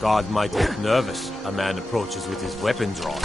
Guard might get nervous. A man approaches with his weapon drawn.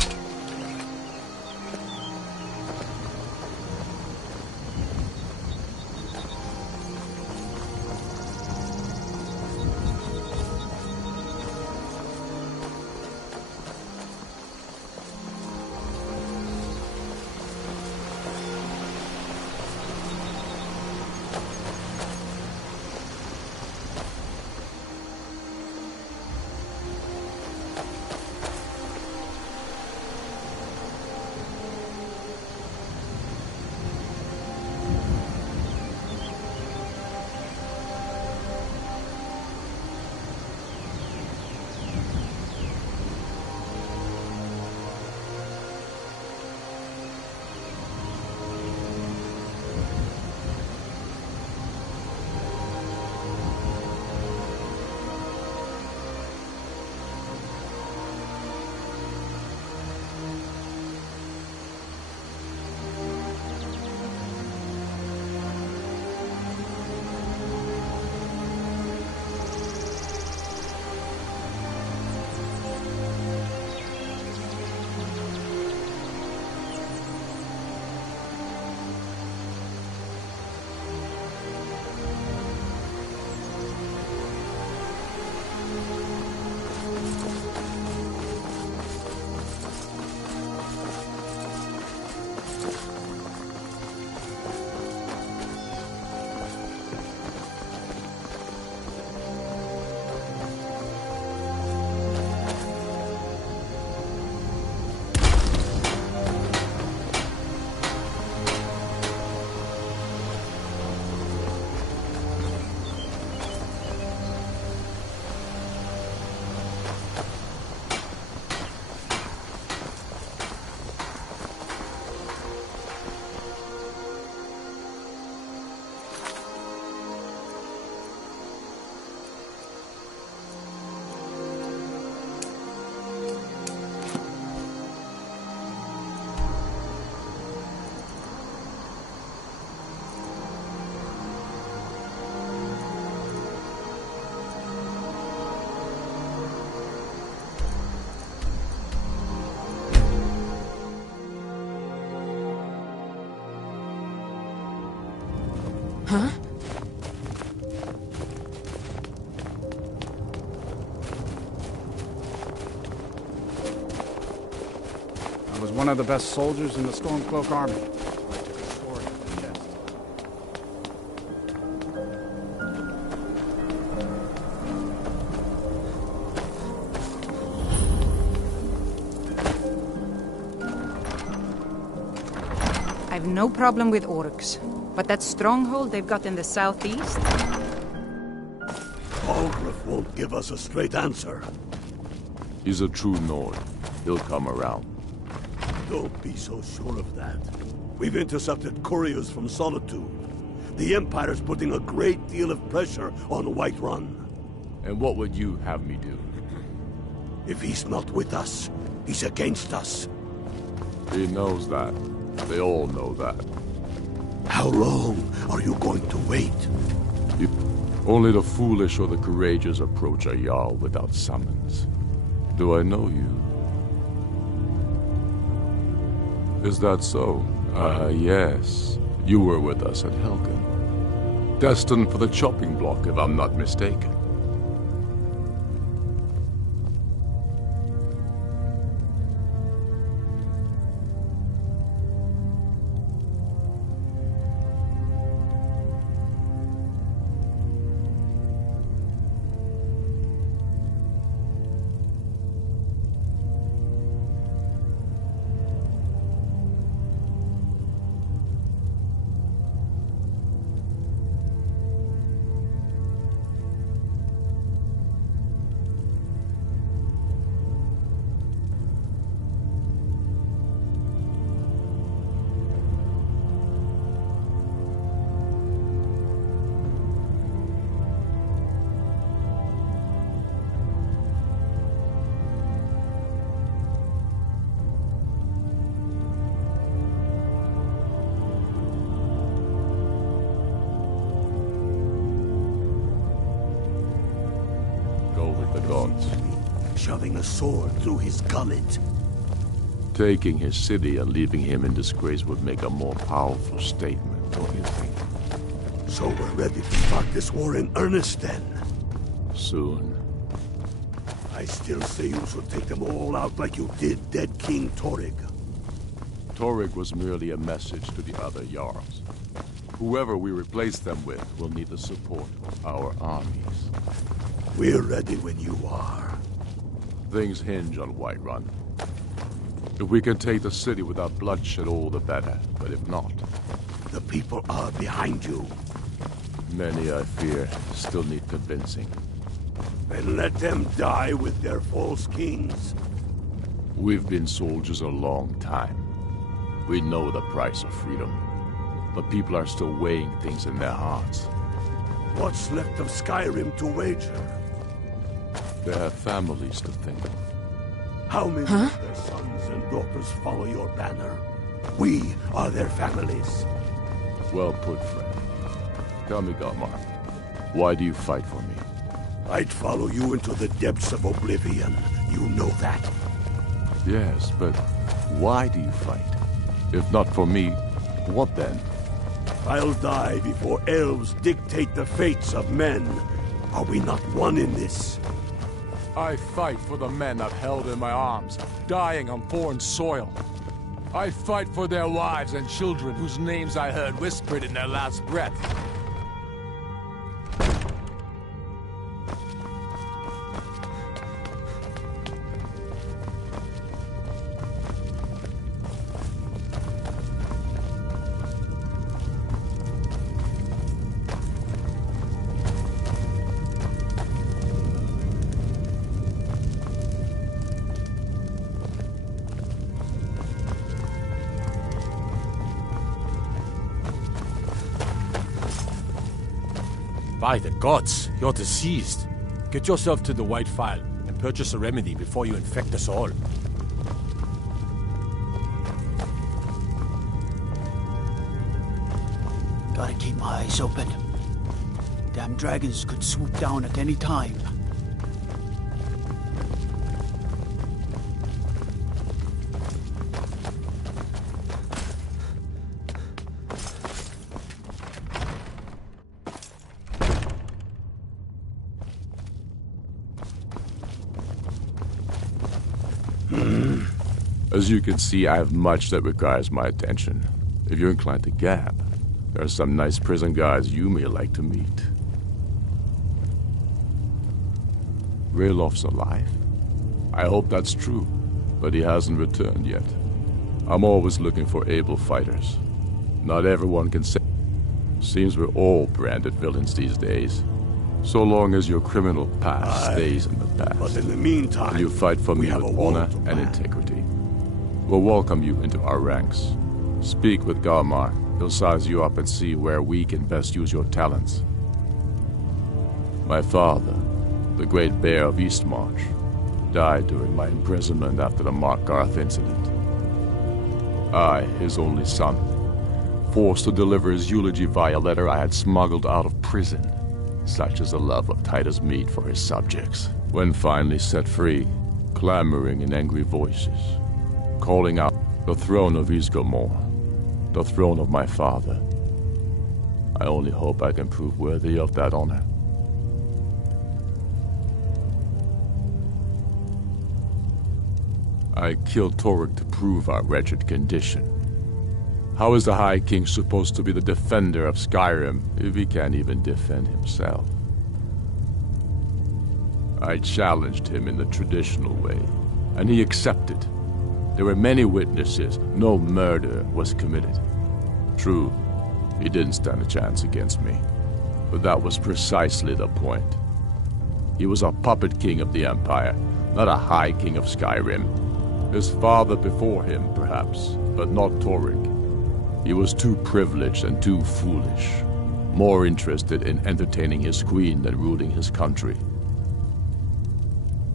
Huh? I was one of the best soldiers in the Stormcloak army. So I took a sword to the chest. I've no problem with orcs, but that stronghold they've got in the southeast? Algrif won't give us a straight answer. He's a true Nord. He'll come around. Don't be so sure of that. We've intercepted couriers from Solitude. The Empire's putting a great deal of pressure on Whiterun. And what would you have me do? If he's not with us, he's against us. He knows that. They all know that. How long are you going to wait? Only the foolish or the courageous approach a Jarl without summons. Do I know you? Is that so? Yes. You were with us at Helgen. Destined for the chopping block, if I'm not mistaken. shoving a sword through his gullet. Taking his city and leaving him in disgrace would make a more powerful statement, don't you think? So we're ready to start this war in earnest then? Soon. I still say you should take them all out like you did dead King Torrig. Torrig was merely a message to the other Jarls. Whoever we replace them with will need the support of our armies. We're ready when you are. Things hinge on Whiterun. If we can take the city without bloodshed, all the better. But if not... The people are behind you. Many, I fear, still need convincing. Then let them die with their false kings. We've been soldiers a long time. We know the price of freedom. But people are still weighing things in their hearts. What's left of Skyrim to wager? They have families to think of. How many of their sons and daughters follow your banner? We are their families. Well put, friend. Tell me, Galmar, why do you fight for me? I'd follow you into the depths of oblivion. You know that. Yes, but why do you fight? If not for me, what then? I'll die before elves dictate the fates of men. Are we not one in this? I fight for the men I've held in my arms, dying on foreign soil. I fight for their wives and children whose names I heard whispered in their last breath. By the gods, you're deceased. Get yourself to the White File and purchase a remedy before you infect us all. Gotta keep my eyes open. Damn dragons could swoop down at any time. As you can see, I have much that requires my attention. If you're inclined to gab, there are some nice prison guards you may like to meet. Raylof's alive. I hope that's true, but he hasn't returned yet. I'm always looking for able fighters. Not everyone can say. Seems we're all branded villains these days. So long as your criminal past stays in the past. But in the meantime, and you fight for me have with a war honor to and plan. integrity. We'll welcome you into our ranks. Speak with Galmar. He'll size you up and see where we can best use your talents. My father, the Great Bear of Eastmarch, died during my imprisonment after the Markarth incident. I, his only son, forced to deliver his eulogy via letter I had smuggled out of prison. Such is the love of Titus meat for his subjects. When finally set free, clamoring in angry voices, calling out the throne of Ysgramor, the throne of my father. I only hope I can prove worthy of that honor. I killed Torrig to prove our wretched condition. How is the High King supposed to be the defender of Skyrim if he can't even defend himself? I challenged him in the traditional way, and he accepted. There were many witnesses. No murder was committed. True, he didn't stand a chance against me, but that was precisely the point. He was a puppet king of the Empire, not a High King of Skyrim. His father before him, perhaps, but not Torrig. He was too privileged and too foolish, more interested in entertaining his queen than ruling his country.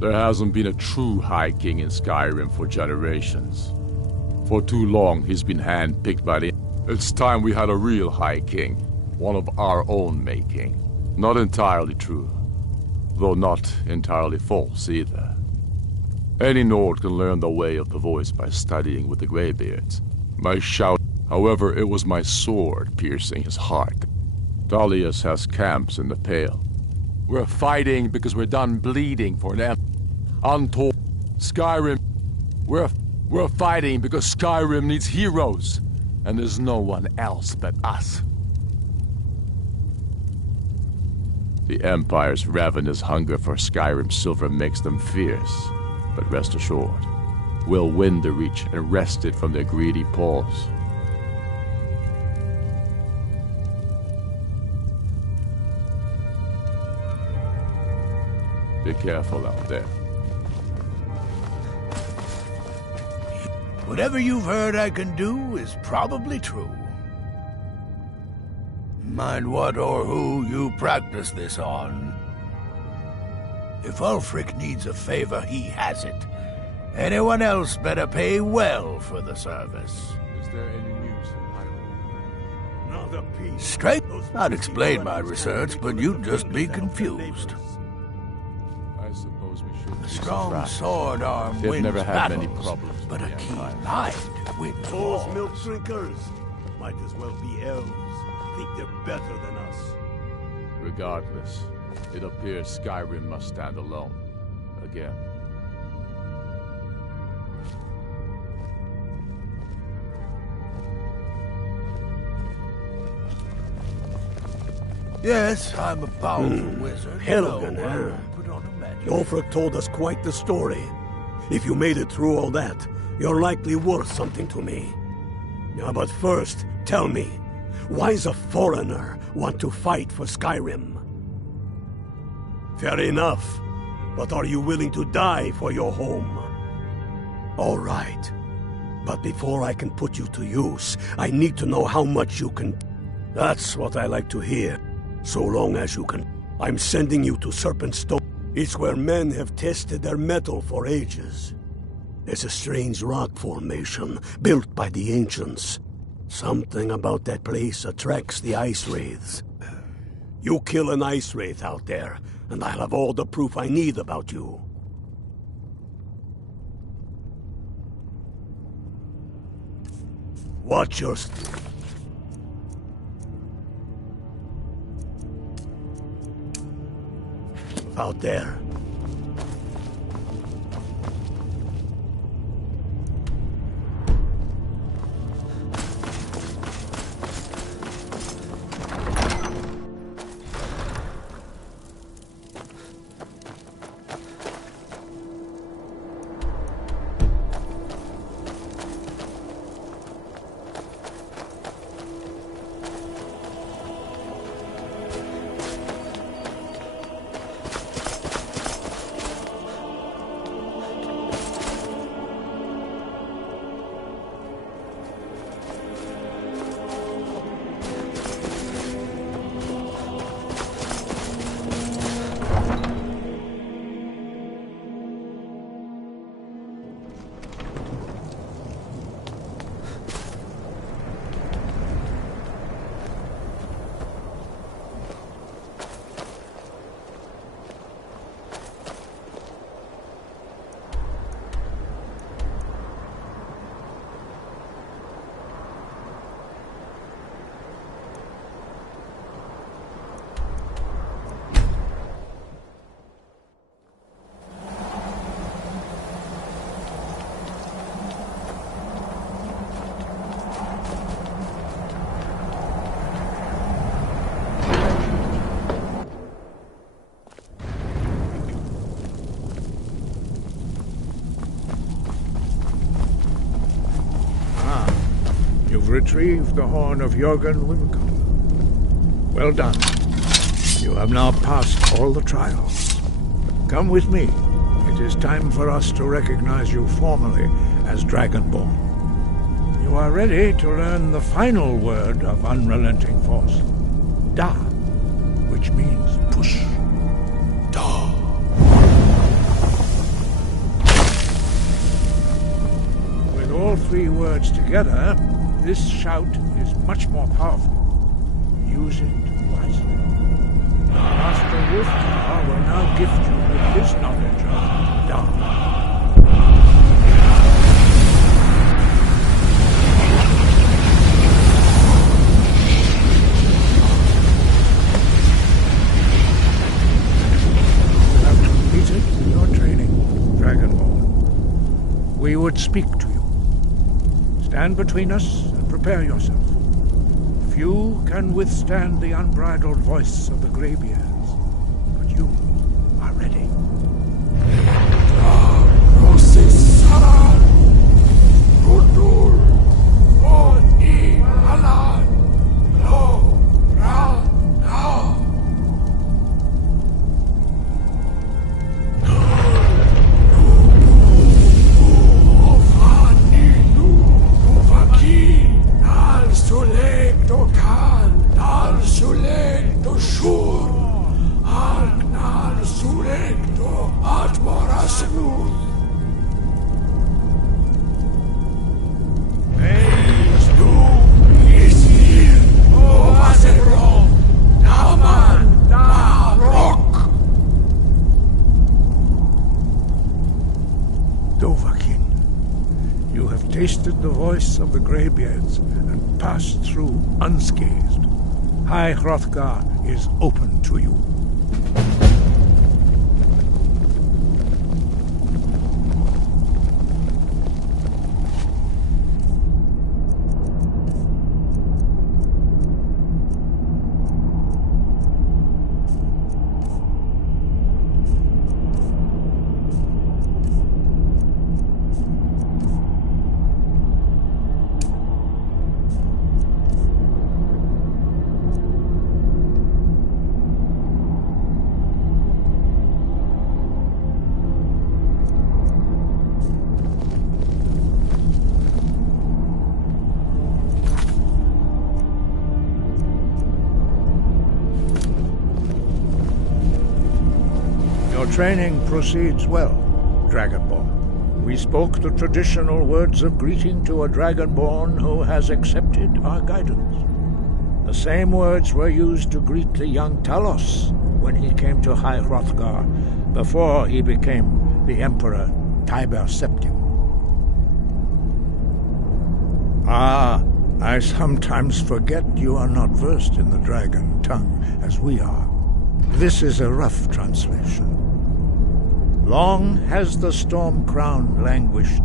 There hasn't been a true High King in Skyrim for generations. For too long, he's been hand-picked by the... It's time we had a real High King, one of our own making. Not entirely true, though not entirely false either. Any Nord can learn the way of the voice by studying with the Greybeards. My shout, however, it was my sword piercing his heart. Dalius has camps in the Pale. We're fighting because we're done bleeding for them. Untold Skyrim. We're fighting because Skyrim needs heroes, and there's no one else but us. The Empire's ravenous hunger for Skyrim silver makes them fierce, but rest assured, we'll win the Reach and wrest it from their greedy paws. Be careful out there. Whatever you've heard I can do is probably true. Mind what or who you practice this on. If Ulfric needs a favor, he has it. Anyone else better pay well for the service. Is there any news in Hyrule? Another piece. Straight? I'd explain my research, but you'd just be confused. I suppose we should A be strong surprised. sword arm They've wins never had battles, many problems but with a the keen Empire. mind wins Those wars. milk drinkers might as well be elves. Think they're better than us. Regardless, it appears Skyrim must stand alone. Again. Yes, I'm a powerful wizard. Helgen, No, huh? put on a magic. Ulfric told us quite the story. If you made it through all that, you're likely worth something to me. Now, but first, tell me, why does a foreigner want to fight for Skyrim? Fair enough, but are you willing to die for your home? All right, but before I can put you to use, I need to know how much you can... That's what I like to hear, so long as you can. I'm sending you to Serpent Stone. It's where men have tested their metal for ages. It's a strange rock formation, built by the ancients. Something about that place attracts the ice wraiths. You kill an ice wraith out there, and I'll have all the proof I need about you. Watch your... out there. You've retrieved the horn of Jörgen Wimco. Well done. You have now passed all the trials. Come with me. It is time for us to recognize you formally as Dragonborn. You are ready to learn the final word of unrelenting force. Da, which means push. Da. With all three words together, this shout is much more powerful. Use it wisely. Master Wolfgar will now gift you with his knowledge of Da. we would speak to you. Stand between us and prepare yourself. Few can withstand the unbridled voice of the graybeards, but you are ready. Tasted the voice of the graybeards and passed through unscathed. High Hrothgar is open to you. Training proceeds well, Dragonborn. We spoke the traditional words of greeting to a Dragonborn who has accepted our guidance. The same words were used to greet the young Talos when he came to High Hrothgar before he became the Emperor Tiber Septim. Ah, I sometimes forget you are not versed in the dragon tongue as we are. This is a rough translation. Long has the storm crown languished,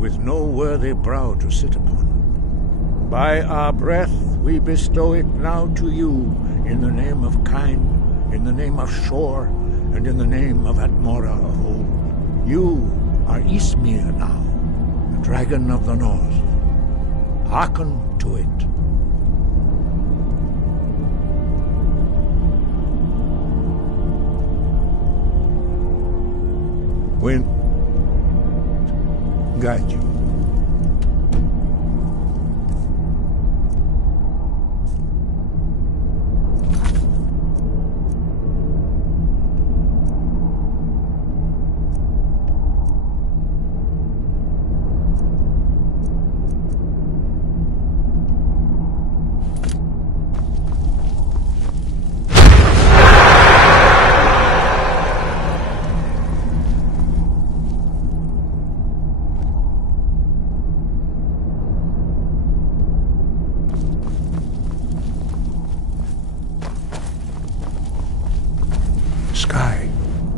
with no worthy brow to sit upon. By our breath we bestow it now to you, in the name of Kine, in the name of Shor, and in the name of Atmora of old. You are Ysmir now, the dragon of the north. Hearken to it. Wind guide you. Sky,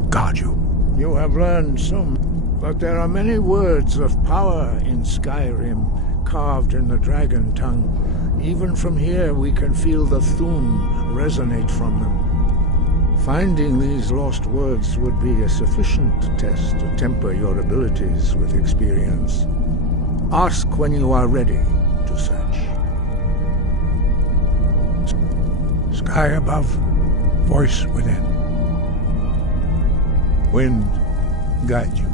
guard you. You have learned some, but there are many words of power in Skyrim, carved in the dragon tongue. Even from here we can feel the Thum resonate from them. Finding these lost words would be a sufficient test to temper your abilities with experience. Ask when you are ready to search. Sky above, voice within. Wind guide you.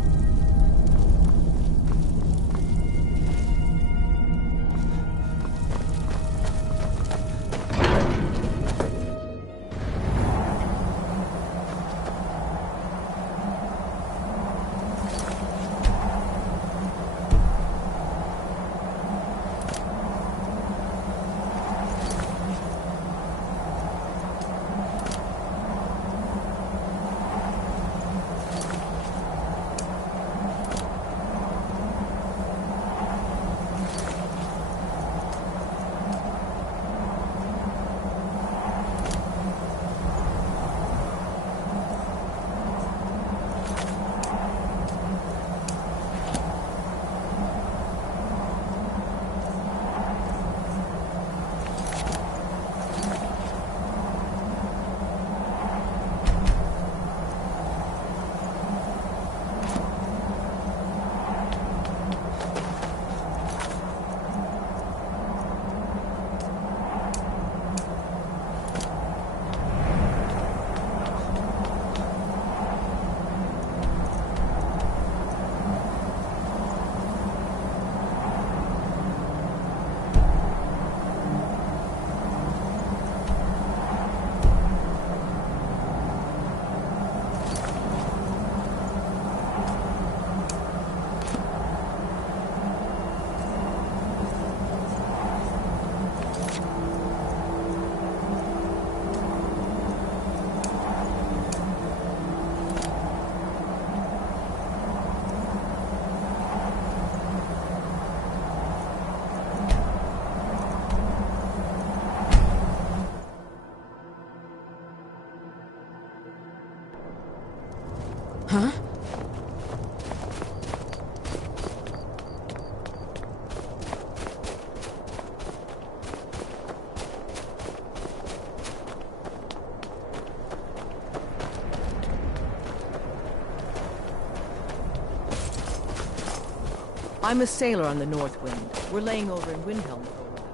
I'm a sailor on the North Wind. We're laying over in Windhelm for a while.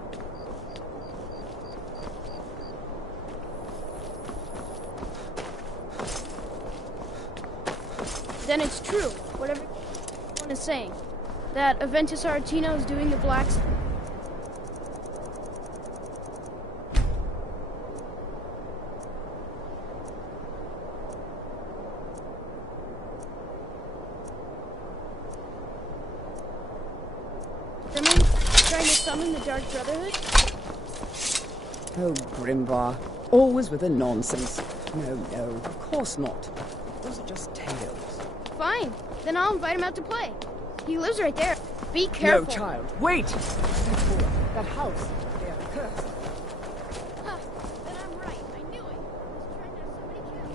Then it's true, whatever one is saying, that Aventus Aretino is doing the blacks. Someone trying to summon the Dark Brotherhood? Oh, Grimvar. Always with the nonsense. No, of course not. Those are just tales. Fine, then I'll invite him out to play. He lives right there. Be careful. No, child, wait! That house, they are cursed. Huh, then I'm right. I knew it. He's trying to have somebody killed.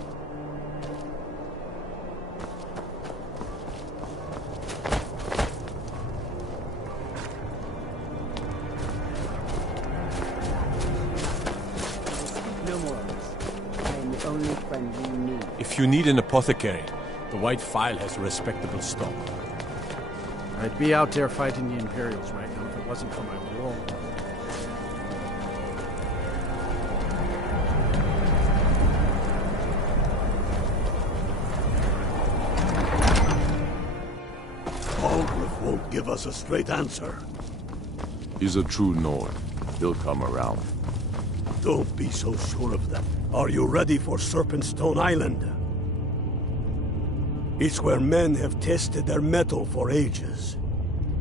No more of this. I am the only friend you need. If you need an apothecary, the White Phial has a respectable stock. I'd be out there fighting the Imperials right now if it wasn't for my war. Algrif won't give us a straight answer. He's a true Nord. He'll come around. Don't be so sure of that. Are you ready for Serpentstone Island? It's where men have tested their metal for ages.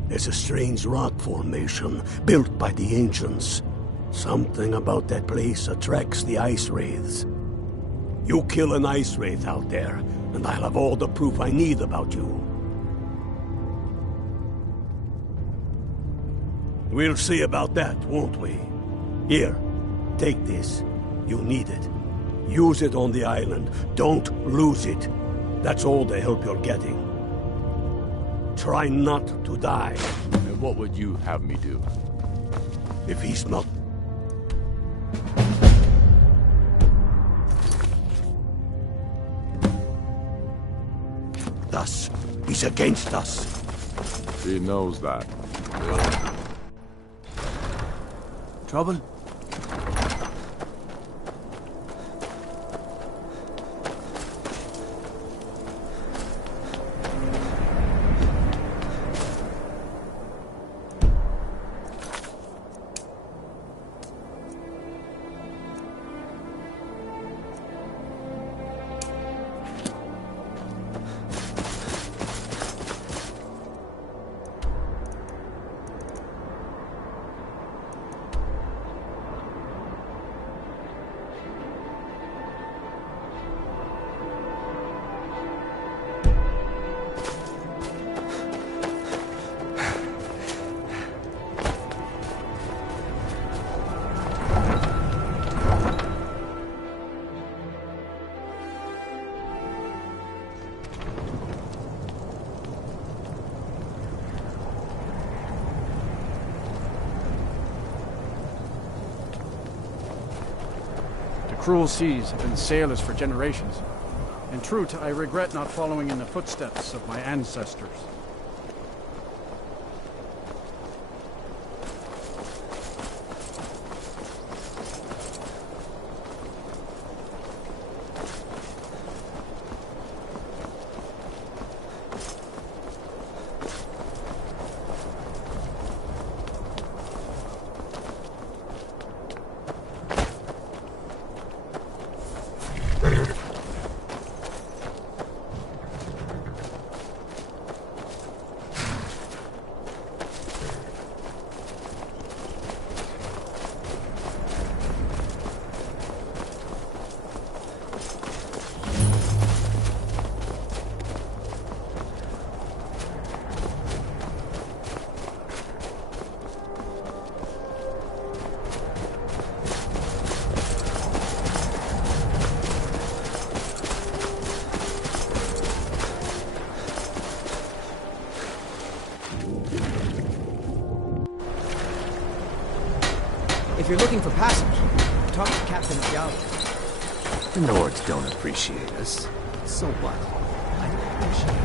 There's a strange rock formation built by the ancients. Something about that place attracts the ice wraiths. You kill an ice wraith out there, and I'll have all the proof I need about you. We'll see about that, won't we? Here, take this. You need it. Use it on the island. Don't lose it. That's all the help you're getting. Try not to die. And what would you have me do? If he's not... Thus, he's against us. He knows that. Trouble? Cruel seas have been sailors for generations. In truth, I regret not following in the footsteps of my ancestors. If you're looking for passage, talk to Captain Gallo. The Nords don't appreciate us. So what? I don't appreciate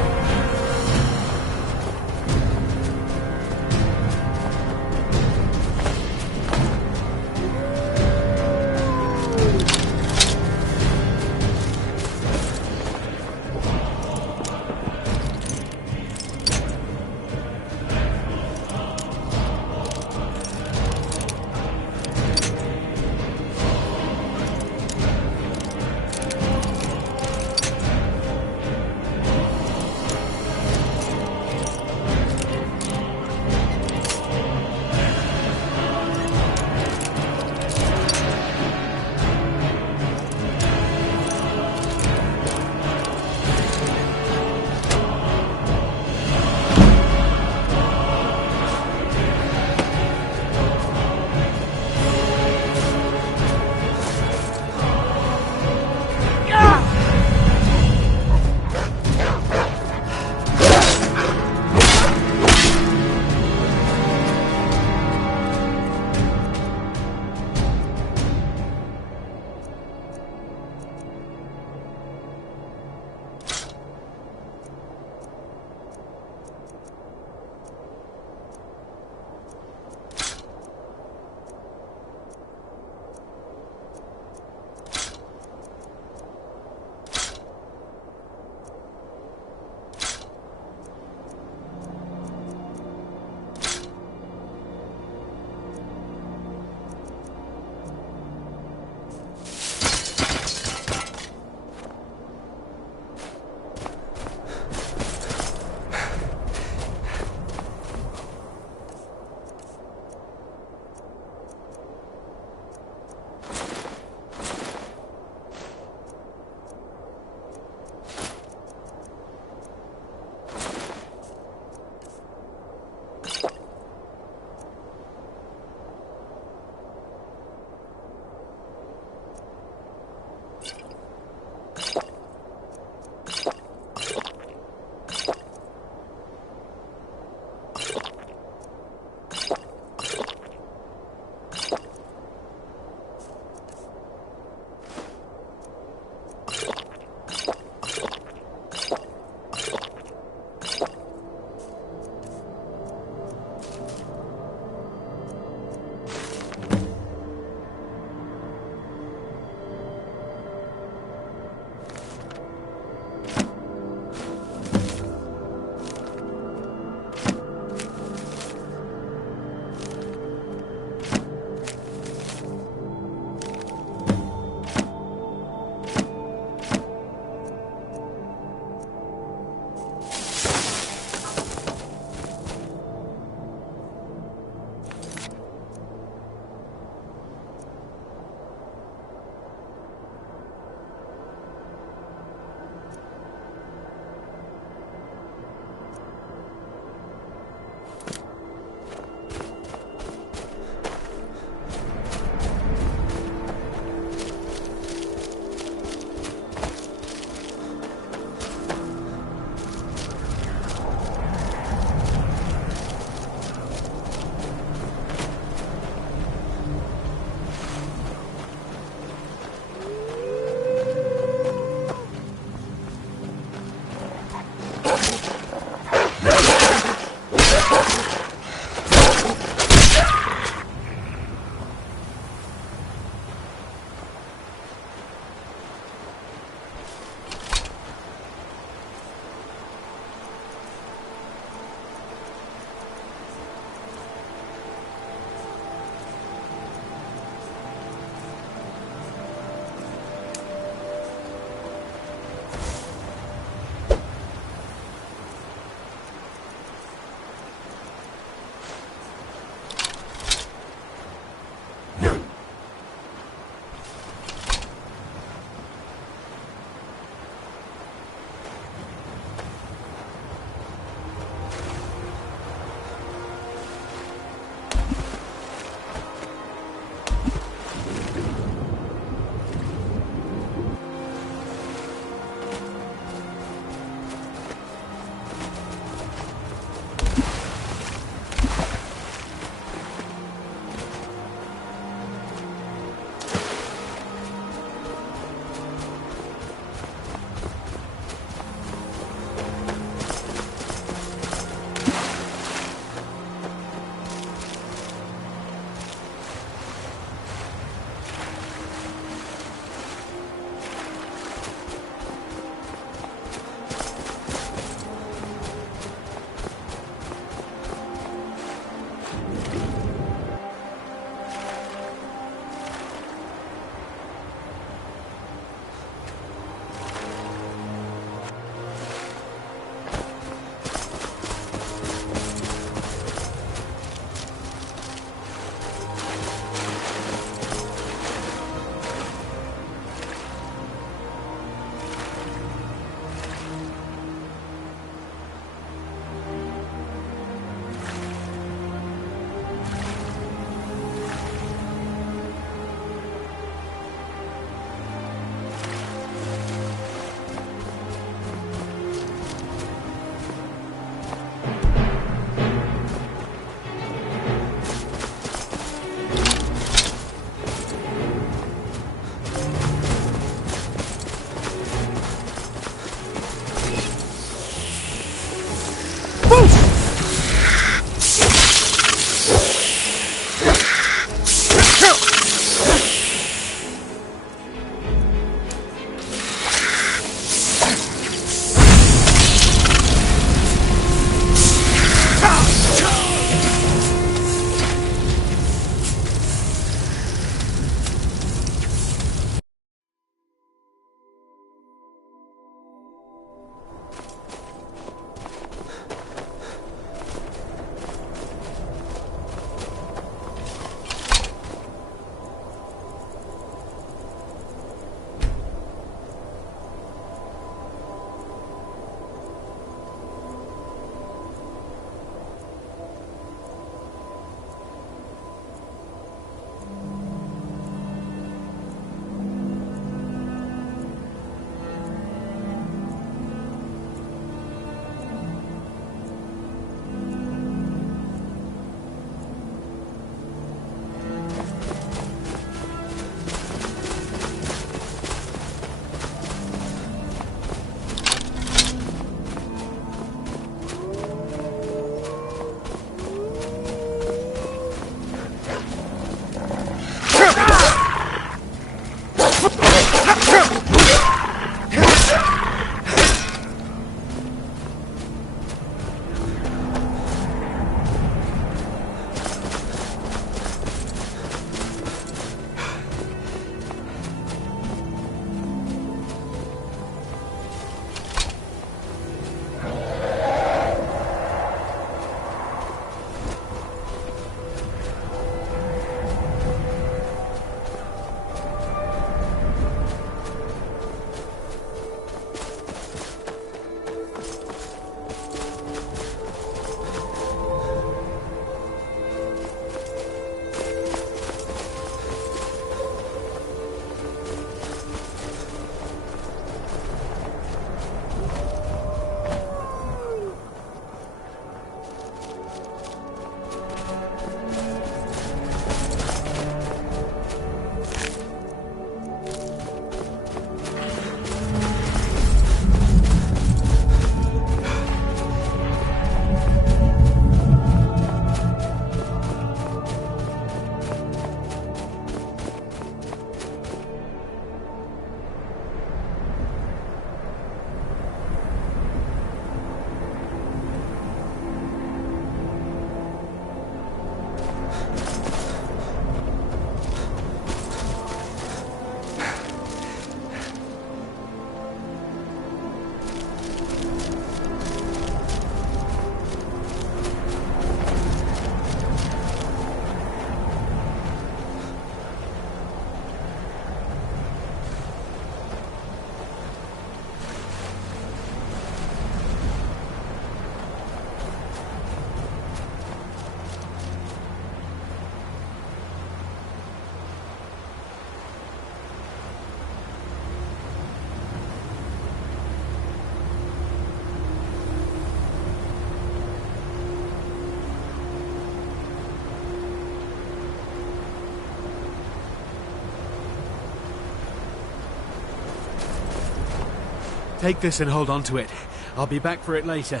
Take this and hold on to it. I'll be back for it later.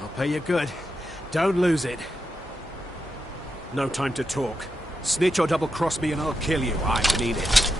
I'll pay you good. Don't lose it. No time to talk. Snitch or double-cross me and I'll kill you. I need it.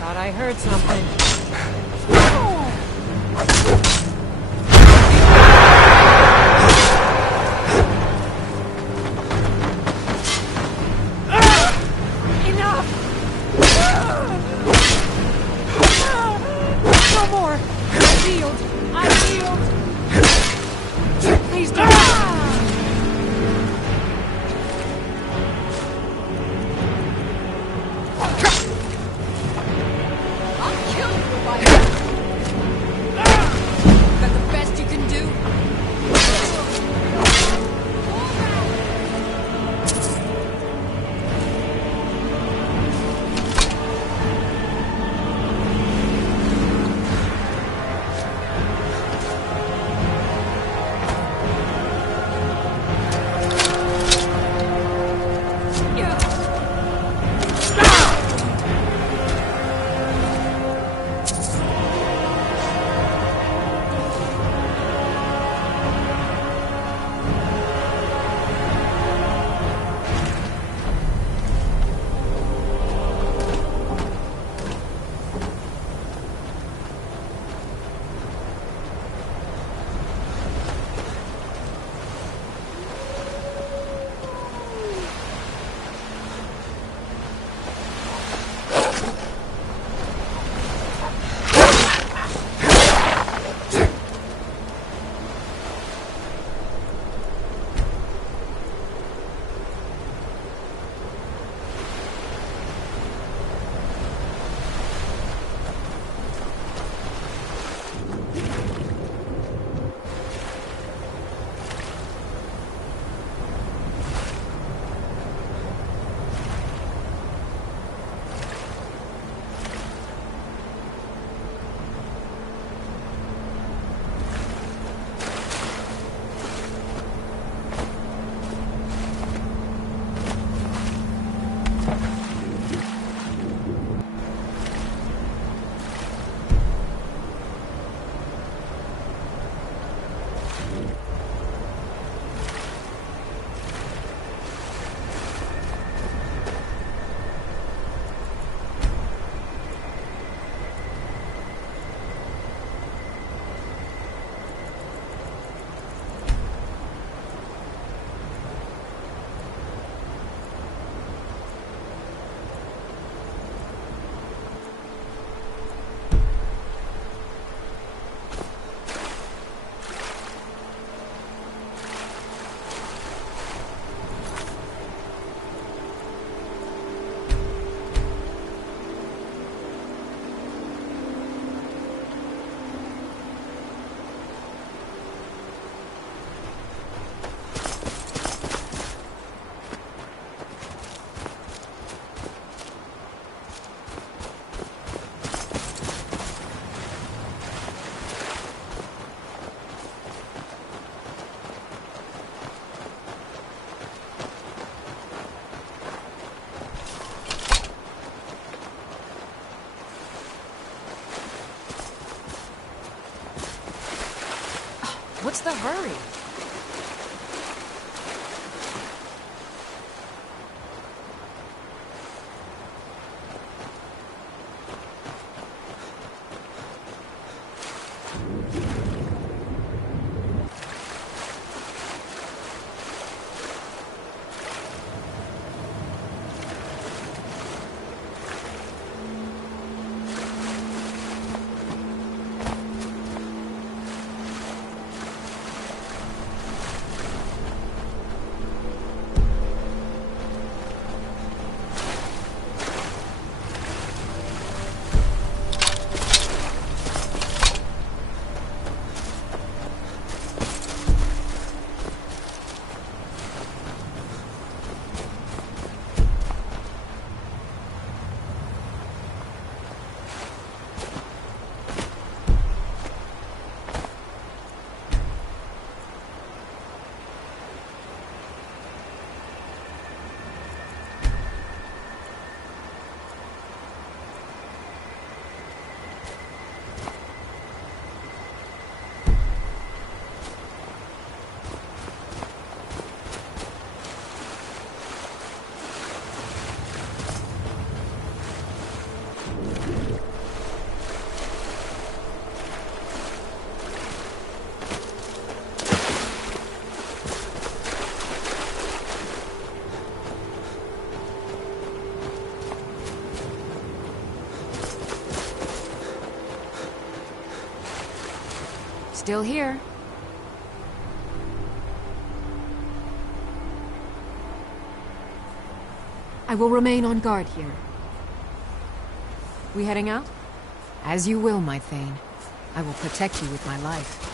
Thought I heard something. Enough! No more! I yield! Please don't! I'll kill you if I What's the hurry? Still here. I will remain on guard here. We heading out? As you will, my Thane. I will protect you with my life.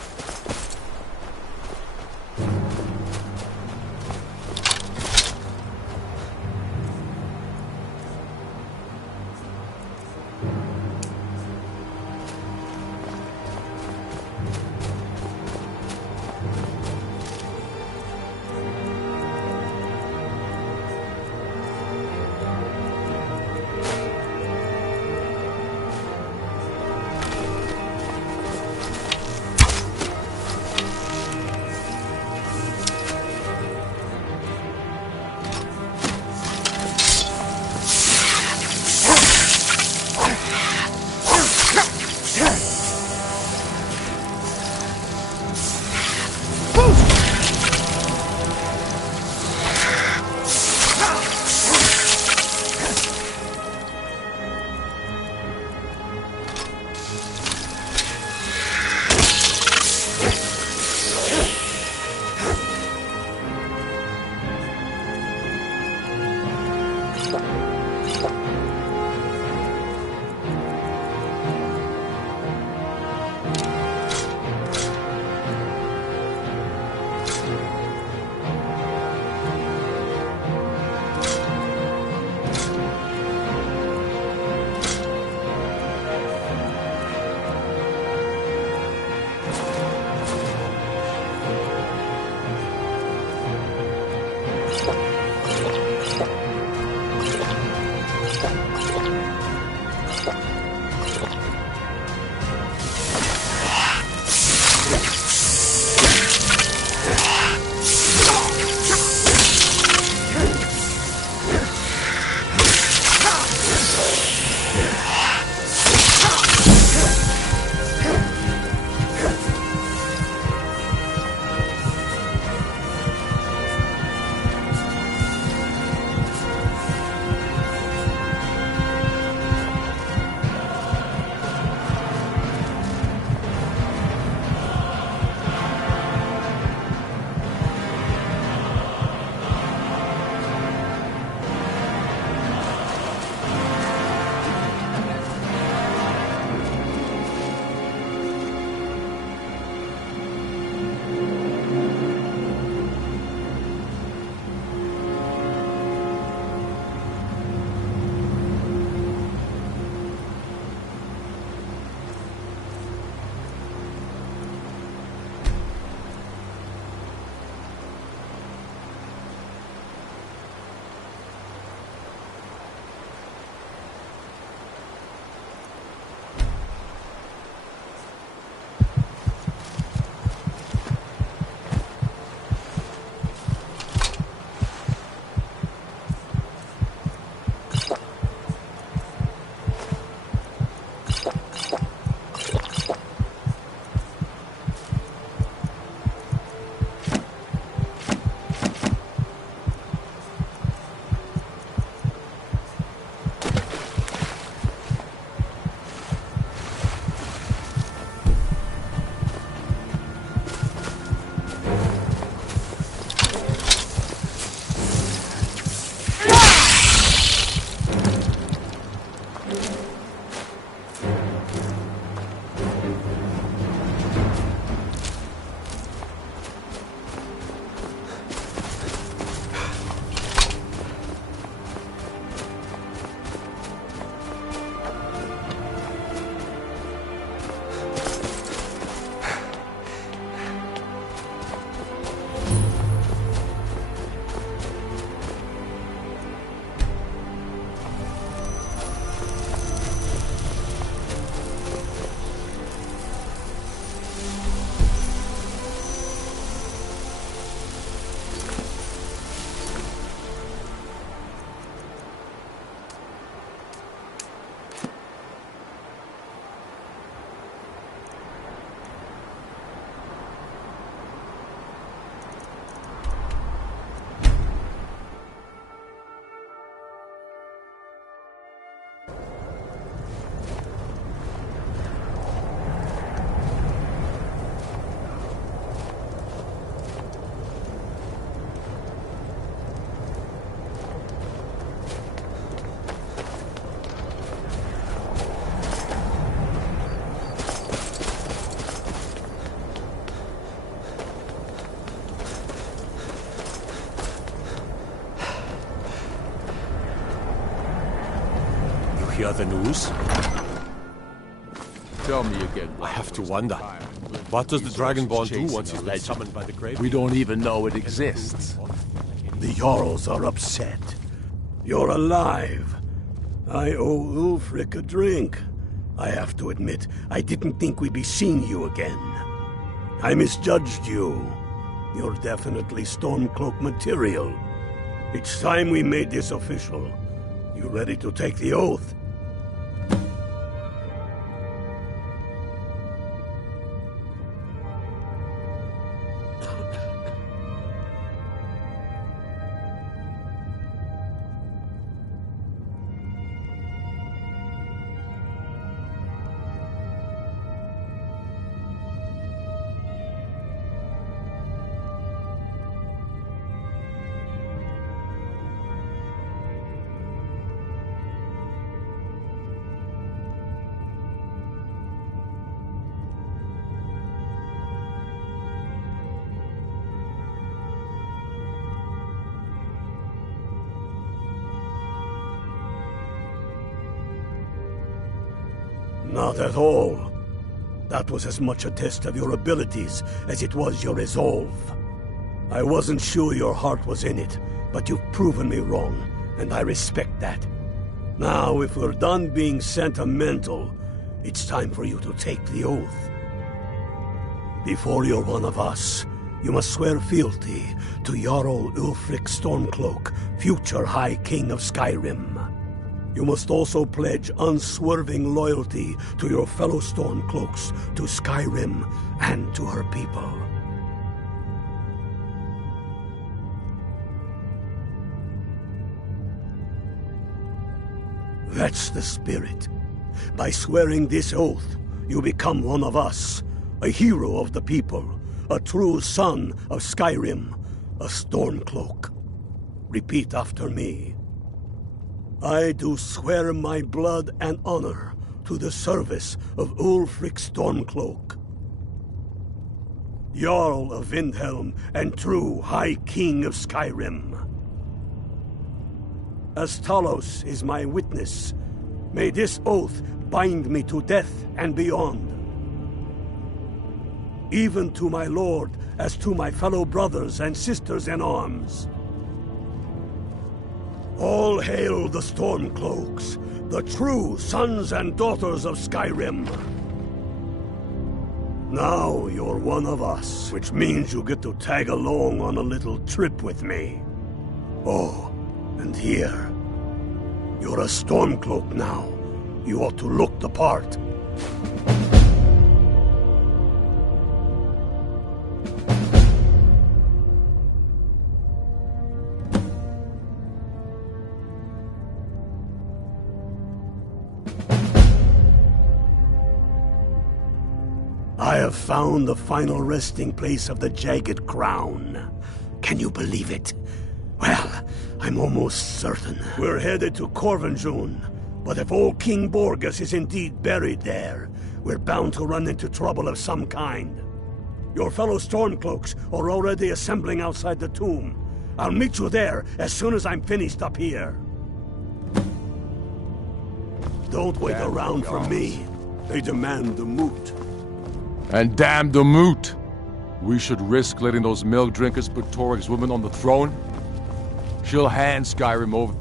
hear the news? Tell me again. I have to wonder. What does the Dragonborn do once he's been summoned by the grave? We don't even know it exists. The Jarls are upset. You're alive. I owe Ulfric a drink. I have to admit, I didn't think we'd be seeing you again. I misjudged you. You're definitely Stormcloak material. It's time we made this official. You ready to take the oath? Not at all. That was as much a test of your abilities as it was your resolve. I wasn't sure your heart was in it, but you've proven me wrong, and I respect that. Now, if we're done being sentimental, it's time for you to take the oath. Before you're one of us, you must swear fealty to Jarl Ulfric Stormcloak, future High King of Skyrim. You must also pledge unswerving loyalty to your fellow Stormcloaks, to Skyrim, and to her people. That's the spirit. By swearing this oath, you become one of us, a hero of the people, a true son of Skyrim, a Stormcloak. Repeat after me. I do swear my blood and honor to the service of Ulfric Stormcloak, Jarl of Windhelm and true High King of Skyrim. As Talos is my witness, may this oath bind me to death and beyond. Even to my lord, as to my fellow brothers and sisters in arms. All hail the Stormcloaks, the true sons and daughters of Skyrim. Now you're one of us, which means you get to tag along on a little trip with me. Oh, and here. You're a Stormcloak now. You ought to look the part. I have found the final resting place of the Jagged Crown. Can you believe it? Well, I'm almost certain. We're headed to Corvinjun, but if old King Borgus is indeed buried there, we're bound to run into trouble of some kind. Your fellow Stormcloaks are already assembling outside the tomb. I'll meet you there as soon as I'm finished up here. Don't wait around for me. They demand the moot. And damn the moot! We should risk letting those milk drinkers put Torik's woman on the throne? She'll hand Skyrim over.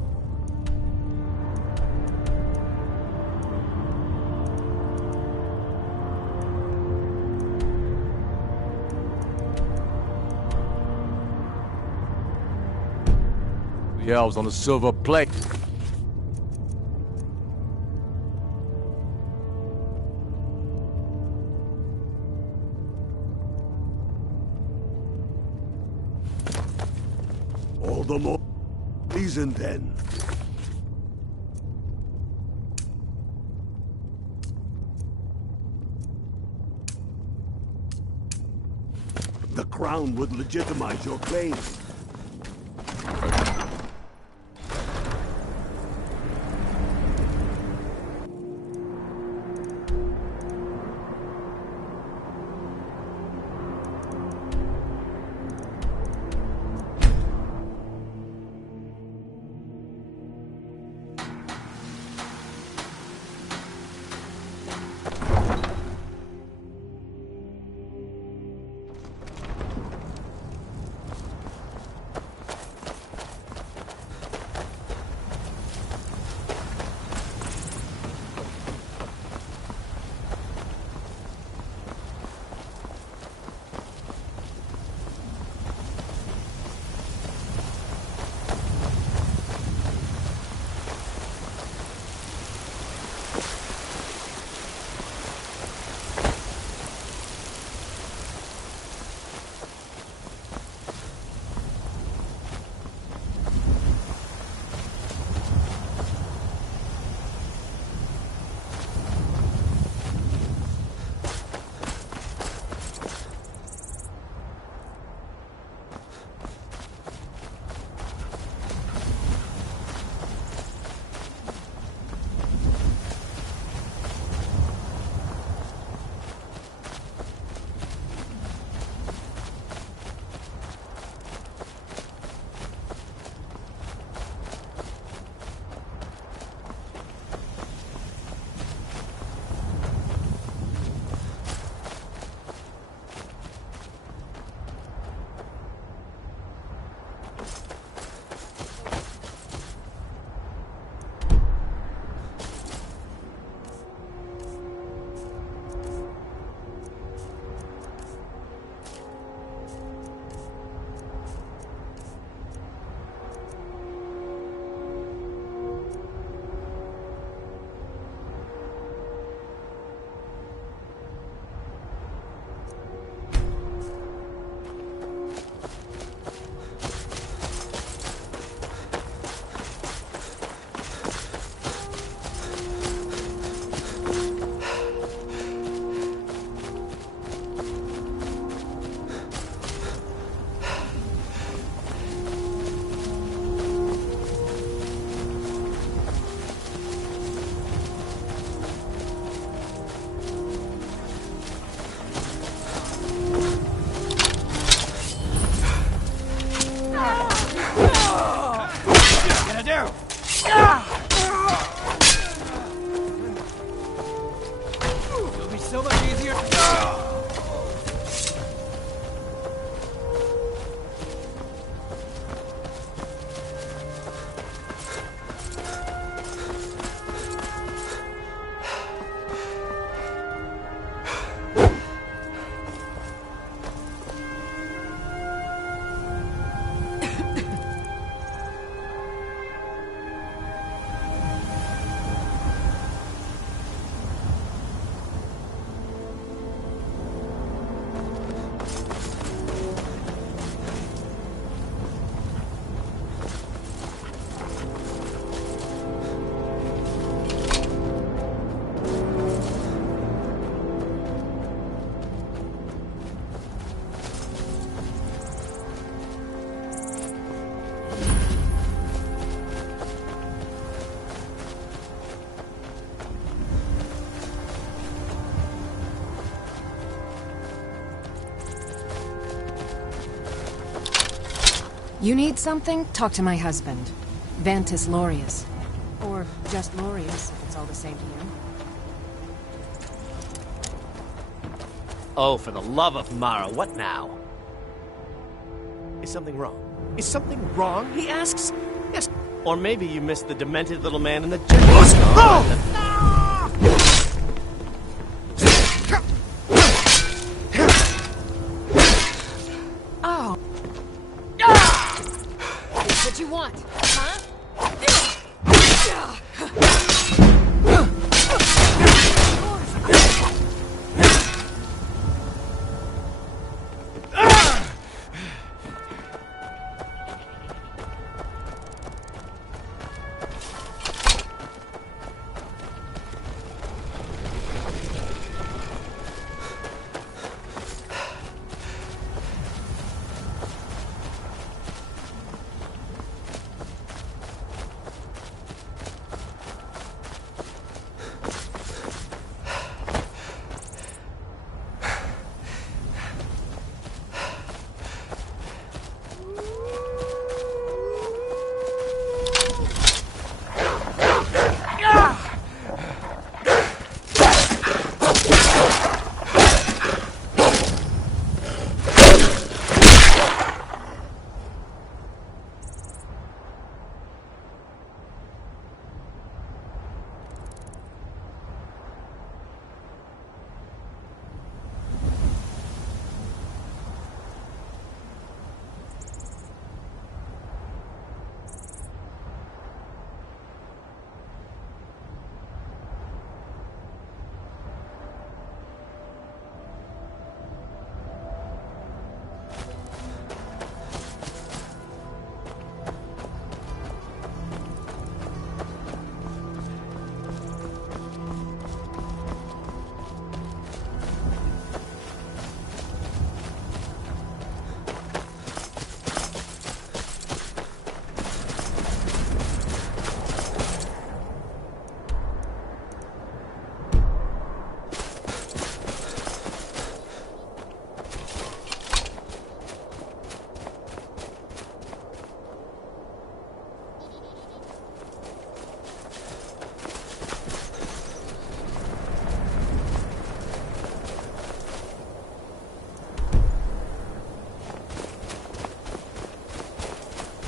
The elves on a silver plate. All the more reason then. The crown would legitimize your claim. do? It'll be so much easier. You need something? Talk to my husband. Vantis Lorius. Or just Lorius, if it's all the same to you. Oh, for the love of Mara, what now? Is something wrong? Is something wrong, he asks? Yes. Or maybe you missed the demented little man in the jet. Oh. It's what you want, huh?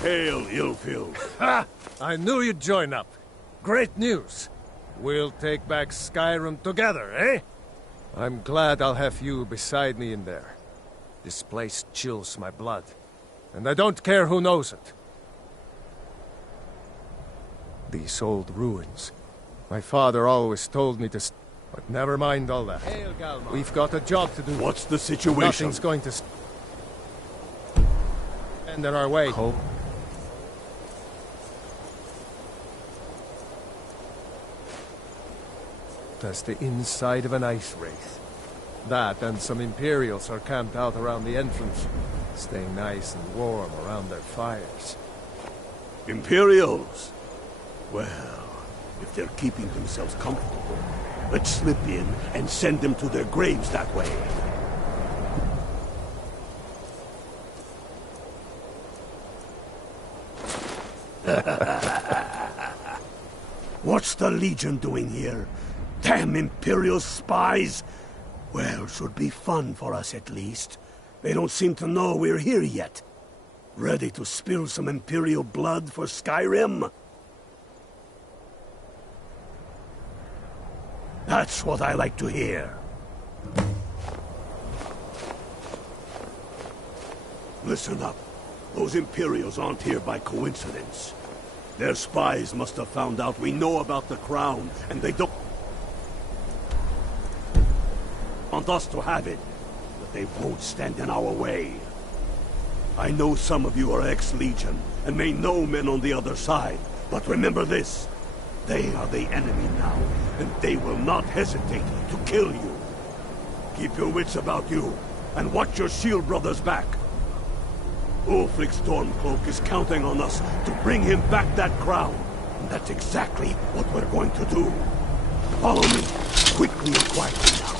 Hail, Illfield. Ha! I knew you'd join up. Great news. We'll take back Skyrim together, eh? I'm glad I'll have you beside me in there. This place chills my blood. And I don't care who knows it. These old ruins. My father always told me to... But never mind all that. Hail, Galmar. We've got a job to do. What's the situation? Nothing's going to... And in our way. That's the inside of an ice wraith. That and some Imperials are camped out around the entrance, staying nice and warm around their fires. Imperials? Well, if they're keeping themselves comfortable, let's slip in and send them to their graves that way. What's the Legion doing here? Damn Imperial spies! Well, should be fun for us at least. They don't seem to know we're here yet. Ready to spill some Imperial blood for Skyrim? That's what I like to hear. Listen up. Those Imperials aren't here by coincidence. Their spies must have found out we know about the crown, and they don't want us to have it, but they won't stand in our way. I know some of you are ex-Legion, and may know men on the other side, but remember this. They are the enemy now, and they will not hesitate to kill you. Keep your wits about you, and watch your shield brothers back. Ulfric Stormcloak is counting on us to bring him back that crown, and that's exactly what we're going to do. Follow me, quickly and quietly now.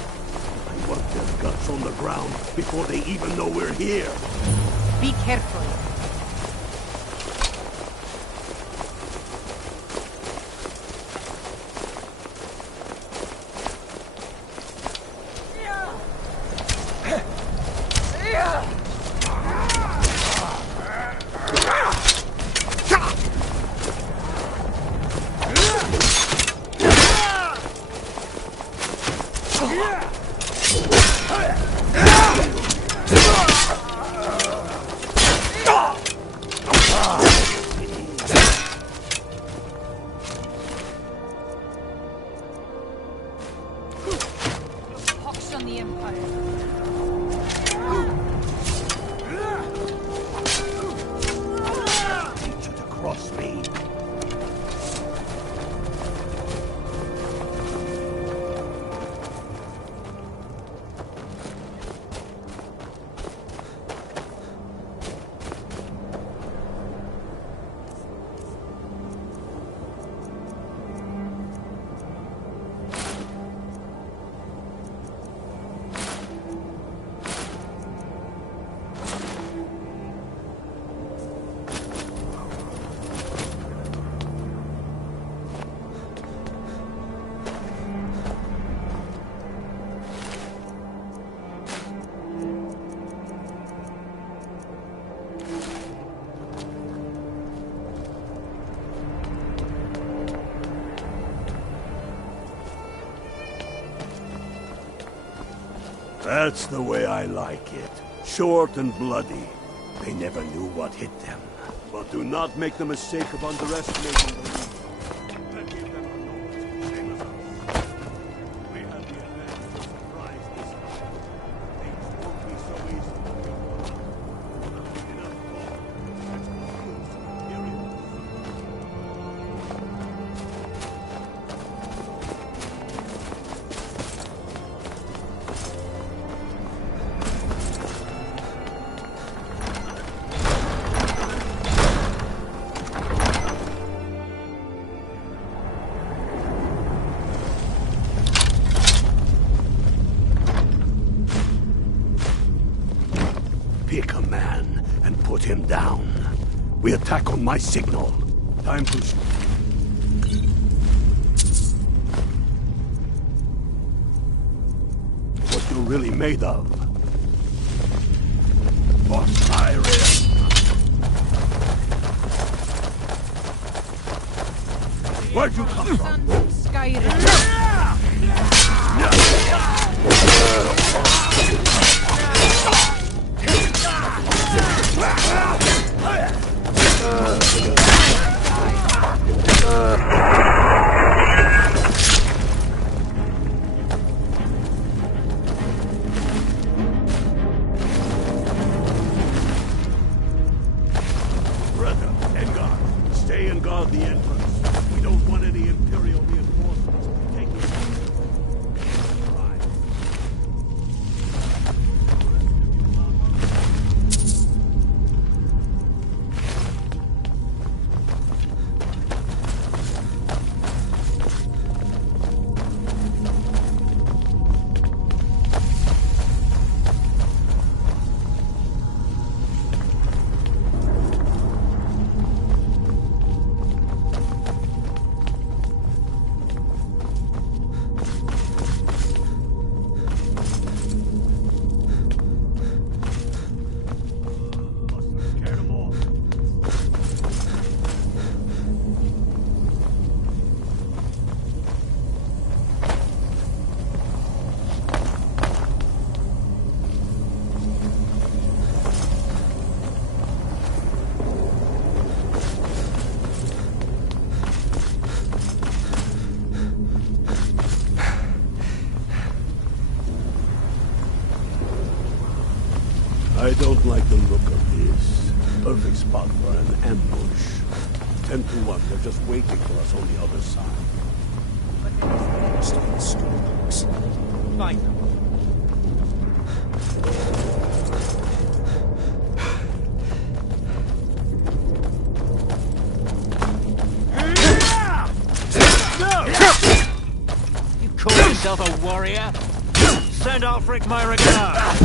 I want their guts on the ground before they even know we're here. Be careful. That's the way I like it. Short and bloody. They never knew what hit them. But do not make the mistake of underestimating the Legion. That gave them enormous, same as us. We had the advantage of surprise this time. Things won't be so easy to kill them out. Enough talk. Let's pursue some Imperials. Pick a man and put him down. We attack on my signal. Time to... What you're really made of. For Skyrim! Where'd you come from? Skyrim. Brother, Edgar, stay and guard the entrance. We don't want any Imperial reinforcements taking I don't like the look of this. Perfect spot for an ambush. 10 to 1, they're just waiting for us on the other side. Find them. You call yourself a warrior? Send Ulfric my regards.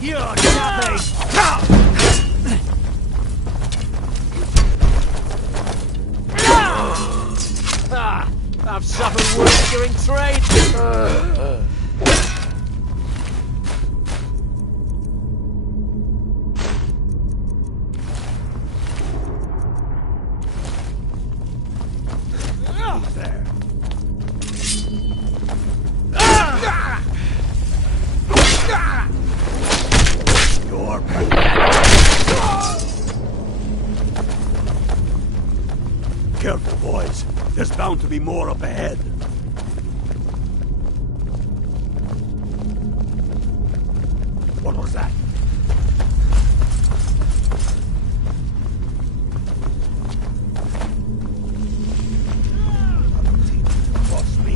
You're nothing. I've suffered worse during trade. Careful, boys. There's bound to be more up ahead. What was that? Cross me.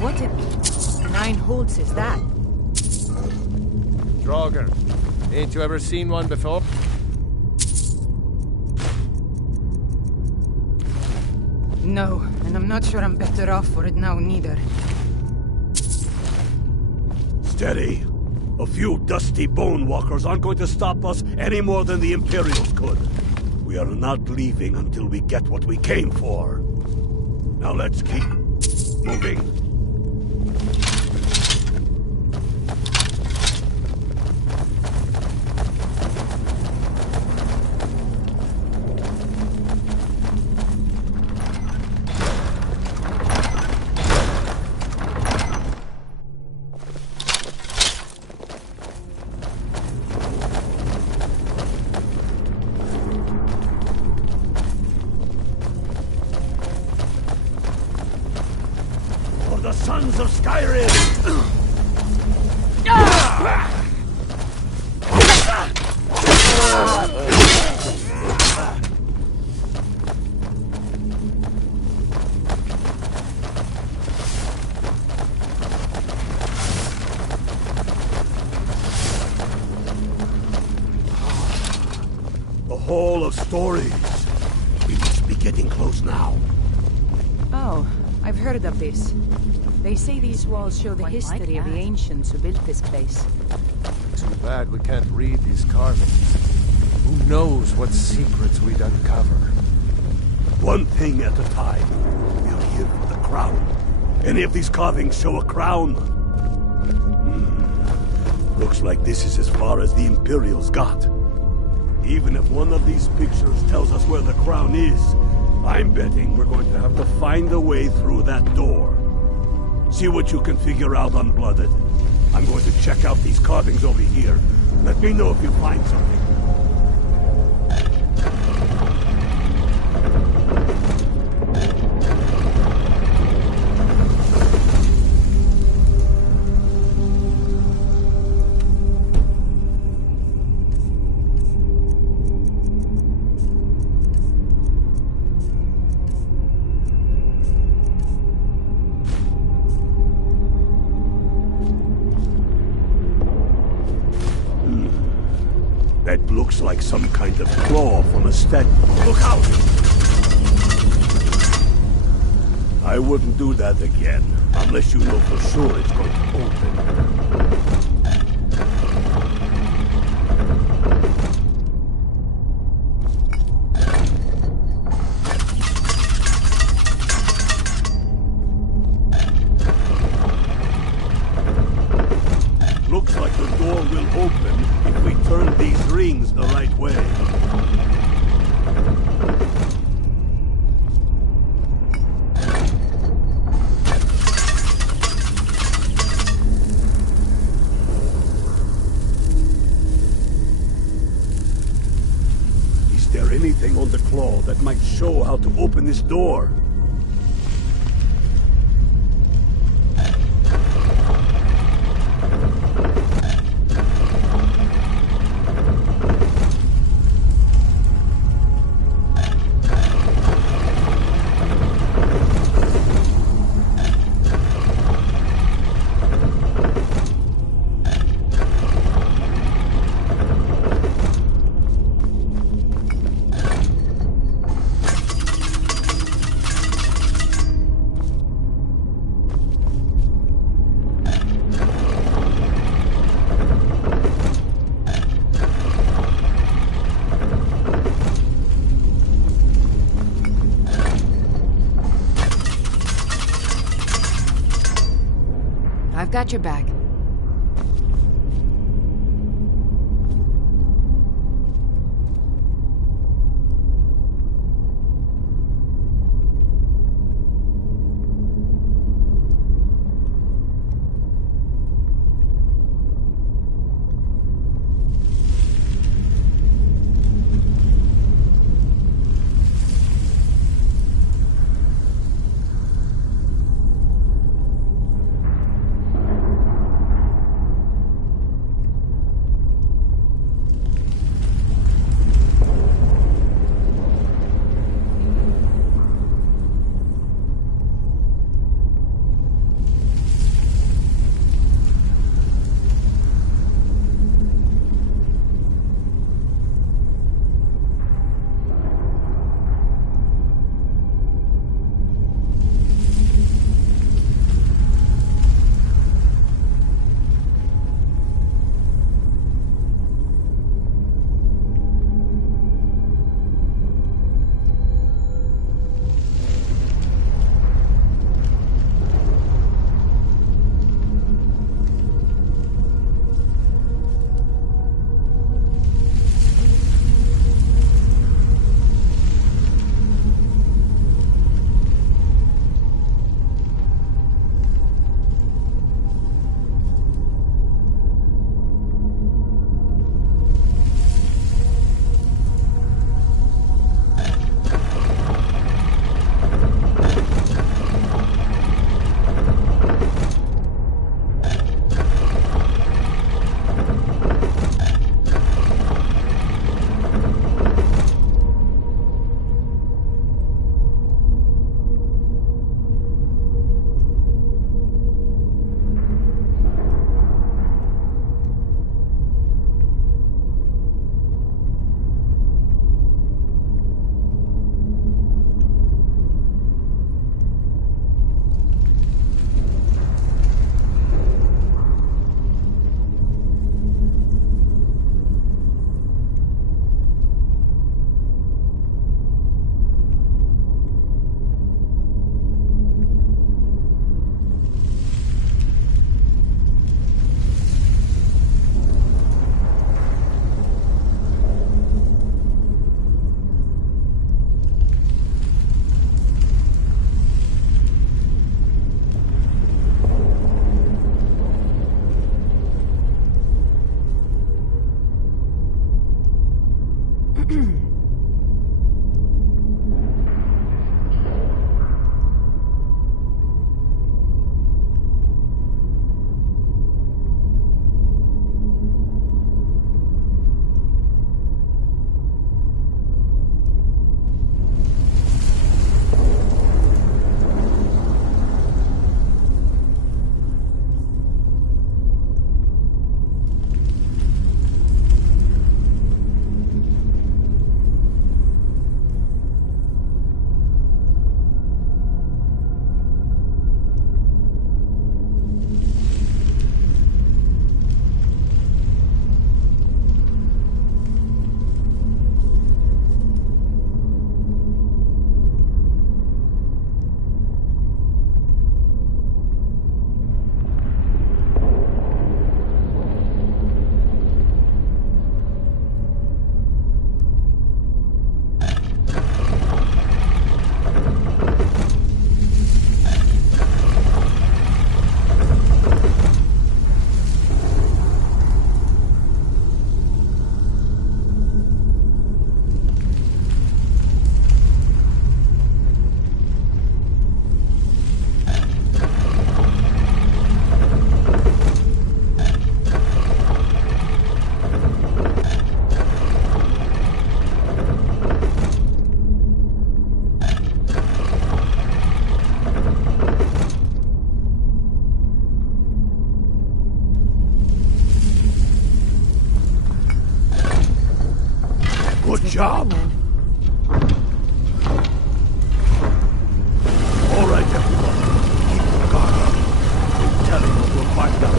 What in 9 holds is that? Draugr. Ain't you ever seen one before? No, and I'm not sure I'm better off for it now, neither. Steady. A few dusty bone walkers aren't going to stop us any more than the Imperials could. We are not leaving until we get what we came for. Now let's keep moving. The sons of Skyrim! The Hall of Stories. We must be getting close now. Oh, I've heard of this. They say these walls show the history of the ancients who built this place. Too bad we can't read these carvings. Who knows what secrets we'd uncover? One thing at a time. We're here for the crown. Any of these carvings show a crown? Looks like this is as far as the Imperials got. Even if one of these pictures tells us where the crown is, I'm betting we're going to have to find a way through that door. See what you can figure out, Unblooded. I'm going to check out these carvings over here. Let me know if you find something. That looks like some kind of claw from a statue. Look out! I wouldn't do that again, unless you know for sure it's going to open. Looks like the door will open if we turn these rings the right way. anything on the claw that might show how to open this door? I've got your back. job! All right, everyone. Keep your guard up. I'm telling you, we'll find out.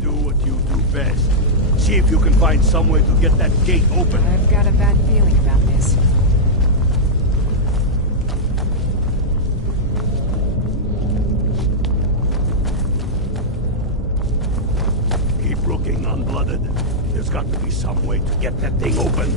Do what you do best. See if you can find some way to get that gate open. I've got a bad feeling about this. Keep looking, Unblooded. There's got to be some way to get that thing open.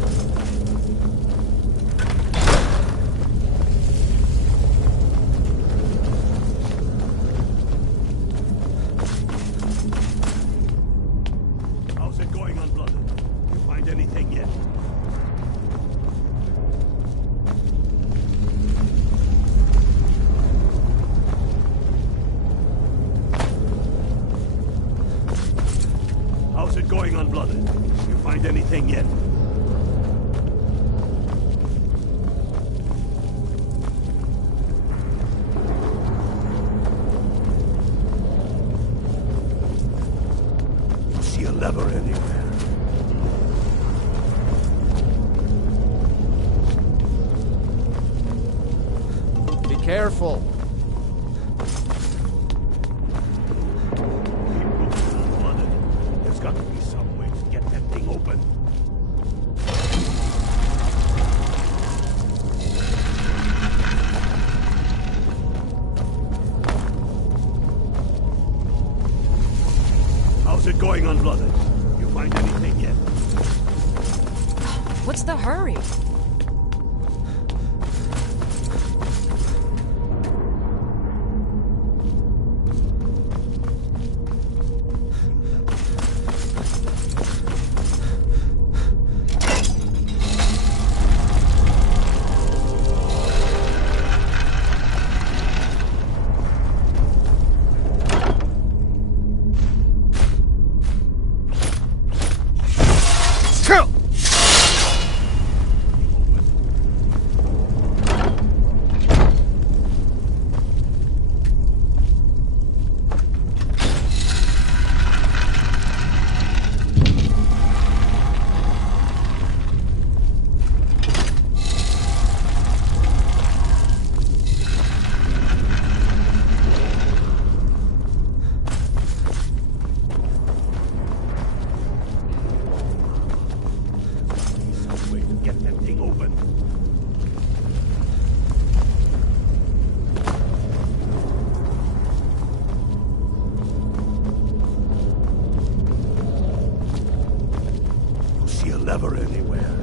How's it going, Unblooded? You find anything yet? You see a lever anywhere? Be careful. Got to be some way to get that thing open. How's it going, Unblooded? You find anything yet? What's the hurry? Lever anywhere.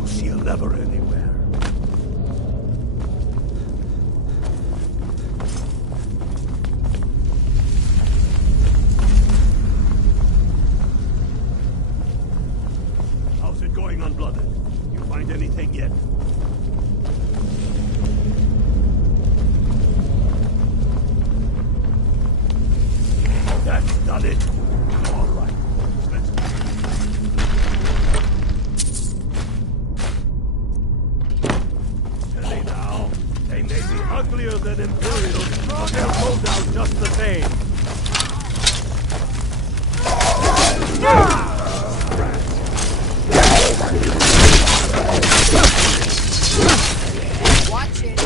You see a lever anywhere? How's it going, Unblooded? You find anything yet? That's done it. All right. Let's go. Steady now. They may be uglier than Imperials, but they'll go down just the same. Watch it.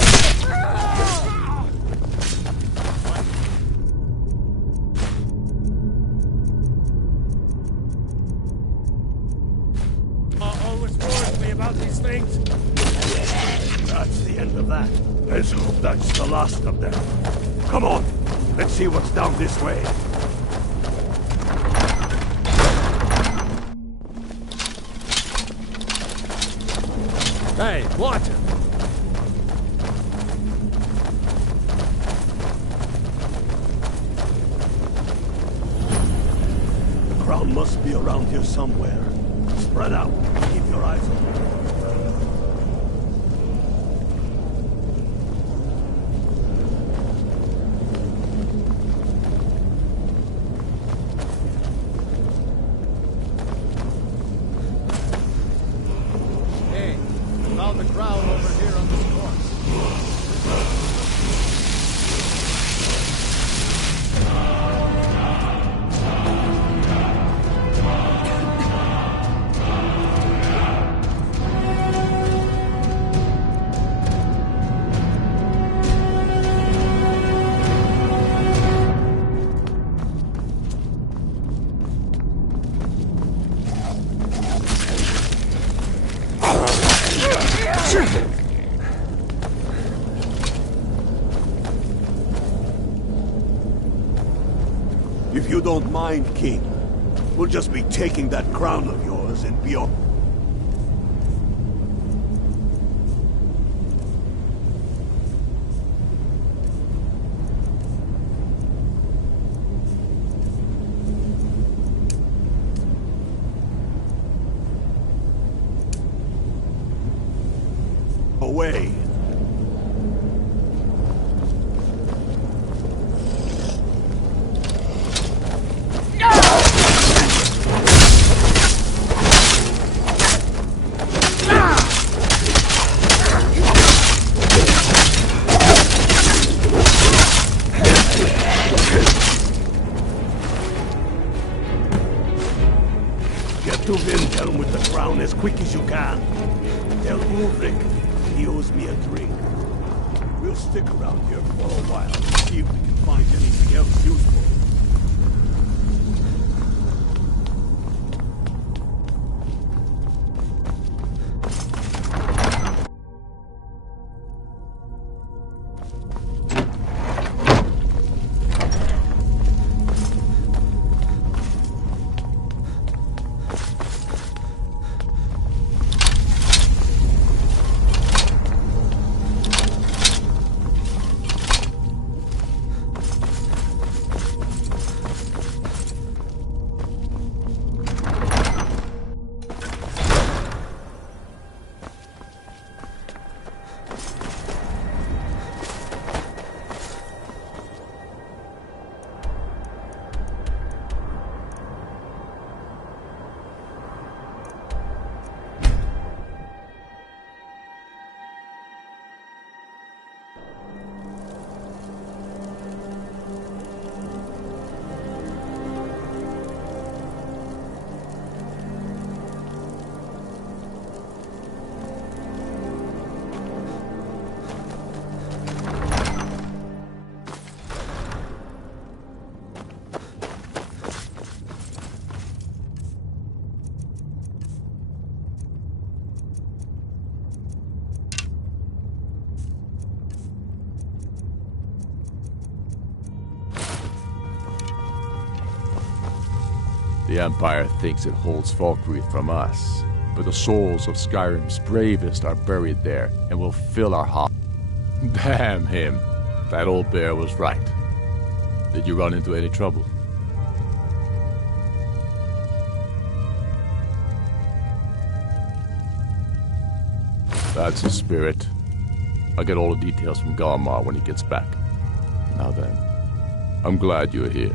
Always warns me about these things. That's the end of that. Let's hope that's the last of them. Come on, let's see what's down this way. Hey, watch it! The crown must be around here somewhere. Spread out. Keep your eyes open. The crowd over here on this course. If you don't mind, King, we'll just be taking that crown of yours and be off. Away. Get to Windhelm with the crown as quick as you can. Tell Ulrich he owes me a drink. We'll stick around here for a while, see if we can find anything else useful. The Empire thinks it holds Valkyrie from us, but the souls of Skyrim's bravest are buried there and will fill our hearts. Damn him. That old bear was right. Did you run into any trouble? That's the spirit. I'll get all the details from Galmar when he gets back. Now then, I'm glad you're here.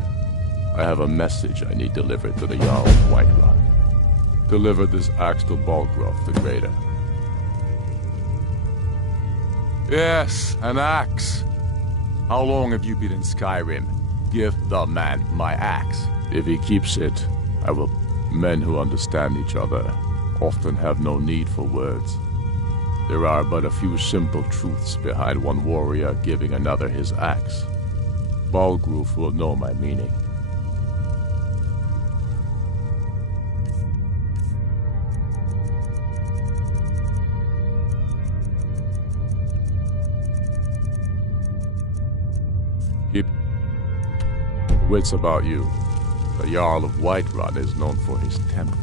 I have a message I need delivered to the Jarl of Whiterun. Deliver this axe to Balgraf the Greater. Yes, an axe. How long have you been in Skyrim? Give the man my axe. If he keeps it, I will. Men who understand each other often have no need for words. There are but a few simple truths behind one warrior giving another his axe. Balgraf will know my meaning. Wits about you. The Jarl of Whiterun is known for his temper.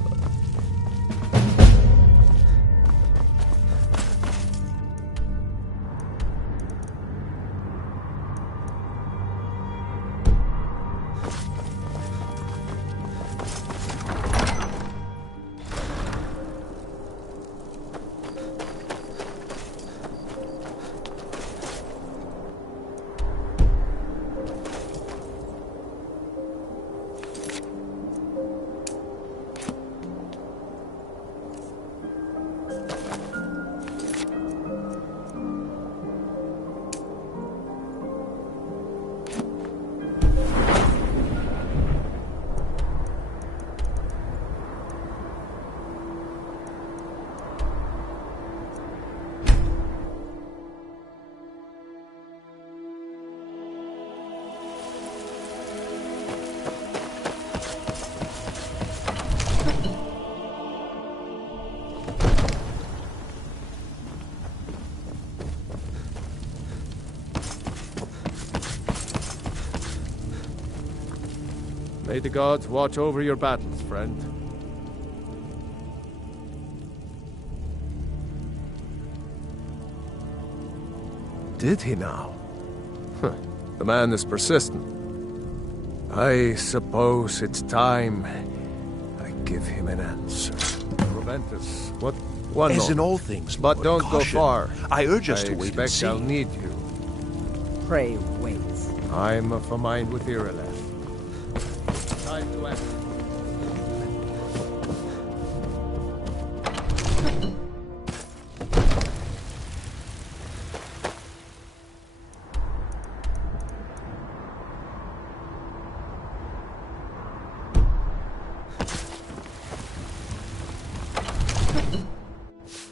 May the gods watch over your battles, friend. Did he now? Huh. The man is persistent. I suppose it's time I give him an answer. Proventus, what? One As moment. in all things, but Lord, don't caution. go far. I urge us to I wait and expect see. I'll need you. Pray wait. I'm of a mind with Irileth. Time to act.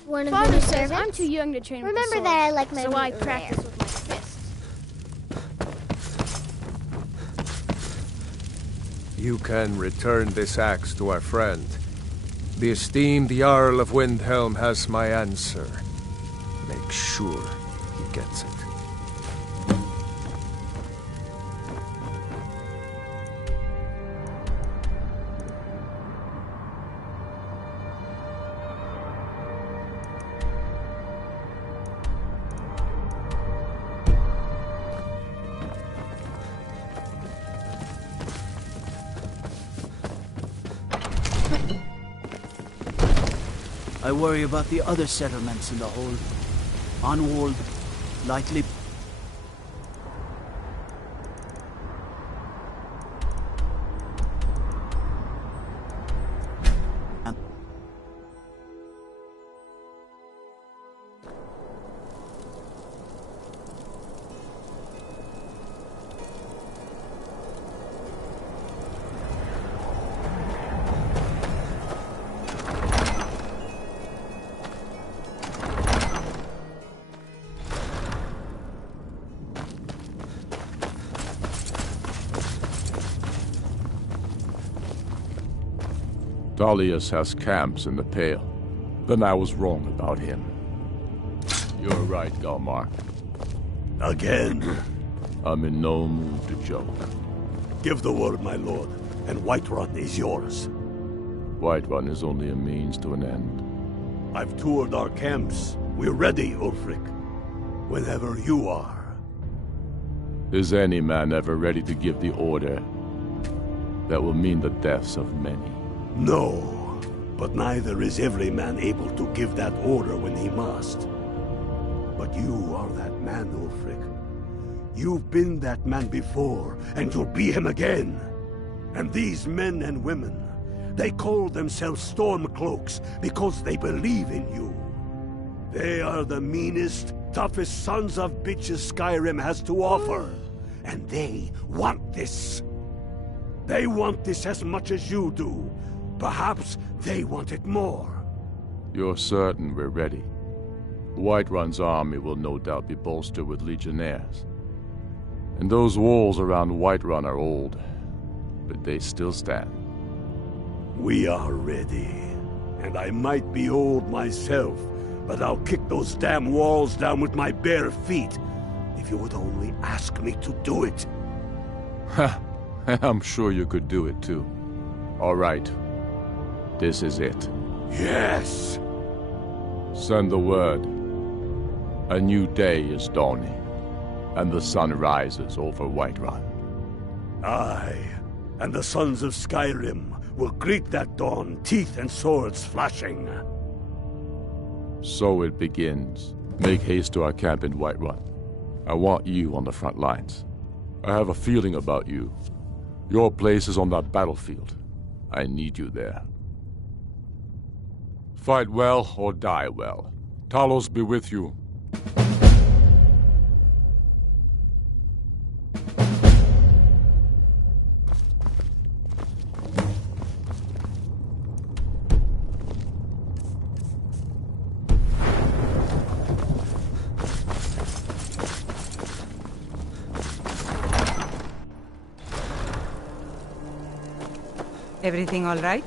One of Father the says servants? I'm too young to train with the Remember sword, that I like my so I meat practice rare. with my fists. You can return this axe to our friend. The esteemed Jarl of Windhelm has my answer. Make sure he gets it. I worry about the other settlements in the hold. Unwalled, lightly... Dalius has camps in the Pale. Then I was wrong about him. You're right, Galmar. Again? I'm in no mood to joke. Give the word, my lord, and Whiterun is yours. Whiterun is only a means to an end. I've toured our camps. We're ready, Ulfric. Whenever you are. Is any man ever ready to give the order that will mean the deaths of many? No, but neither is every man able to give that order when he must. But you are that man, Ulfric. You've been that man before, and you'll be him again. And these men and women, they call themselves Stormcloaks because they believe in you. They are the meanest, toughest sons of bitches Skyrim has to offer. And they want this. They want this as much as you do. Perhaps they want it more. You're certain we're ready? Whiterun's army will no doubt be bolstered with legionnaires. And those walls around Whiterun are old, but they still stand. We are ready. And I might be old myself, but I'll kick those damn walls down with my bare feet, if you would only ask me to do it. Ha! I'm sure you could do it too. All right. This is it. Yes! Send the word. A new day is dawning, and the sun rises over Whiterun. Aye, and the sons of Skyrim will greet that dawn, teeth and swords flashing. So it begins. Make haste to our camp in Whiterun. I want you on the front lines. I have a feeling about you. Your place is on that battlefield. I need you there. Fight well or die well. Talos be with you. Everything all right?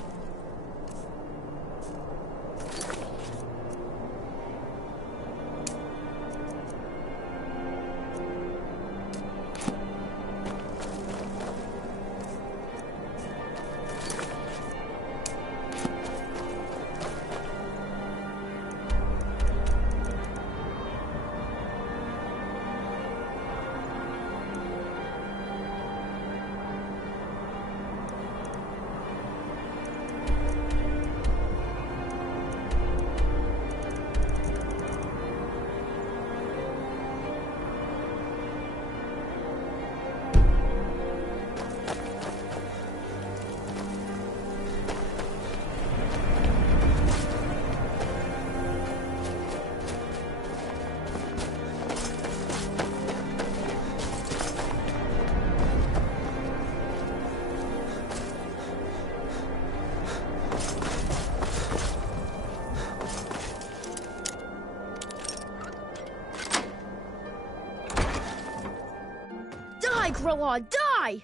Die, Grilla, die!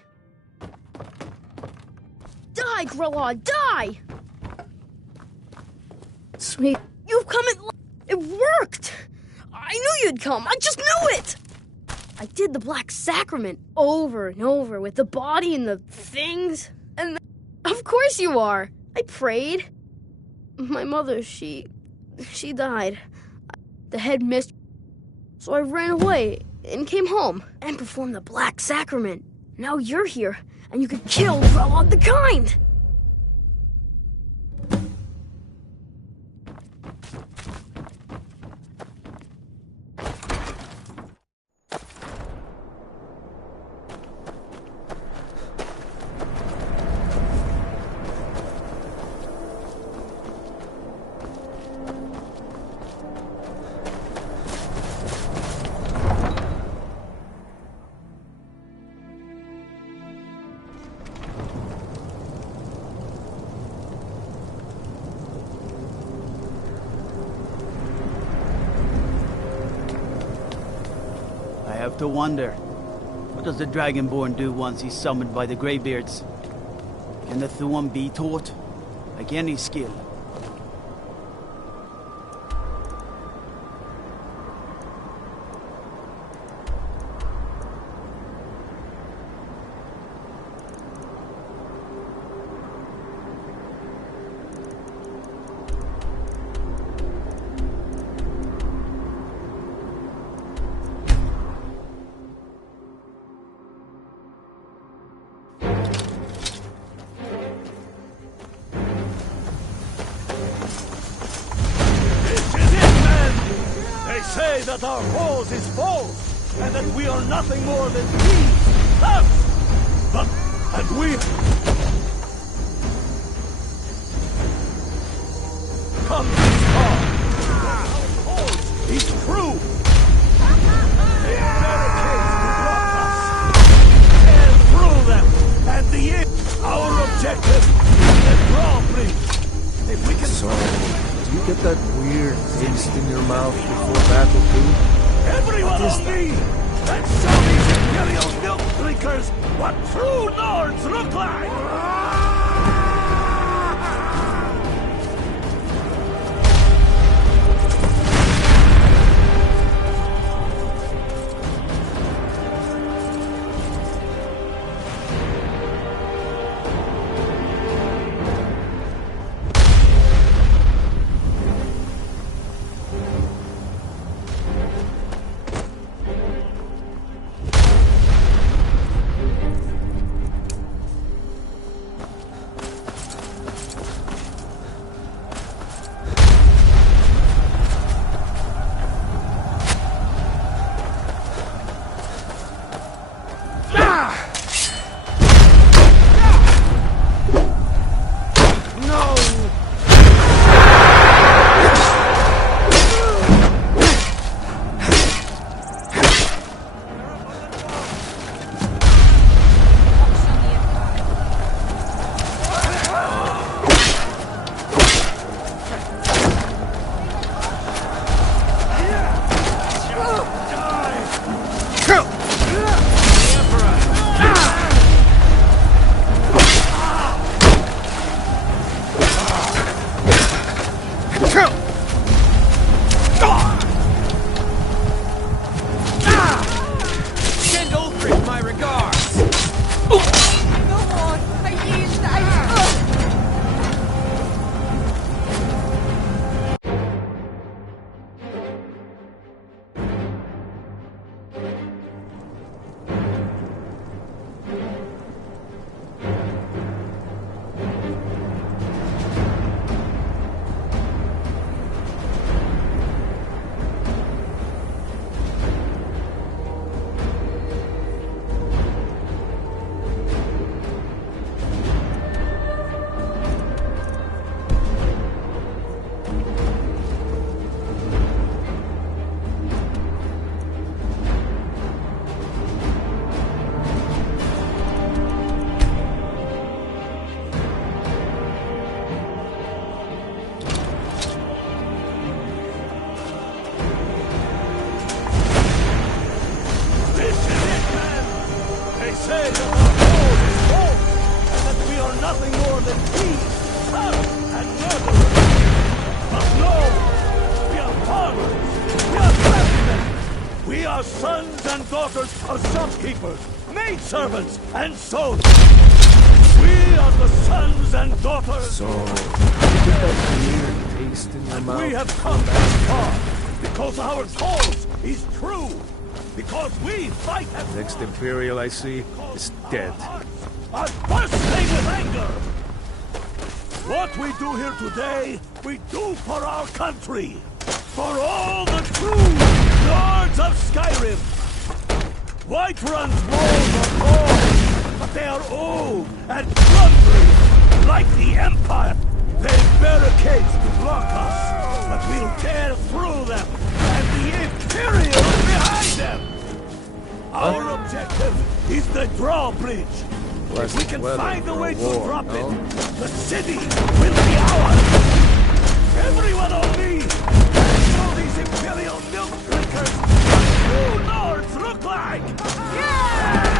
Die, Grilla, die! Sweet, you've come at It worked! I knew you'd come, I just knew it! I did the Black Sacrament over and over with the body and the things. And of course you are! I prayed. My mother, she died. The head missed. So I ran away and came home and performed the Black Sacrament. Now you're here, and you can kill Grelod the Kind! I have to wonder, what does the Dragonborn do once he's summoned by the Greybeards? Can the Thuum be taught? Like any skill? Say that our cause is false, and that we are nothing more than thieves, thugs, and we... Come this far! Our cause is true! They barricades to block us! Tear through them, and the end! Our objective is the drawbridge! If we can... Do you get that weird taste in your mouth before battle, too? Everyone on me! Let's show these Imperial milk drinkers what true lords look like! thieves, thugs, and murderers. But no! We are farmers! We are craftsmen! We are sons and daughters of shopkeepers, maidservants, and soldiers! We are the sons and daughters... So, you get that weird taste in your mouth? We have come this far because our cause is true. Because we fight at... Next Imperial I see is dead. Are bursting with anger! What we do here today, we do for our country! For all the true lords of Skyrim! Whiterun's walls are tall, but they are old and crumbling, like the Empire! They've barricades to block us, but we'll tear through them, and the Imperial behind them! Our objective is the drawbridge. If we can find a way to drop it, the city will be ours! Everyone on me! Let's show these Imperial milk drinkers what true lords look like! Yeah!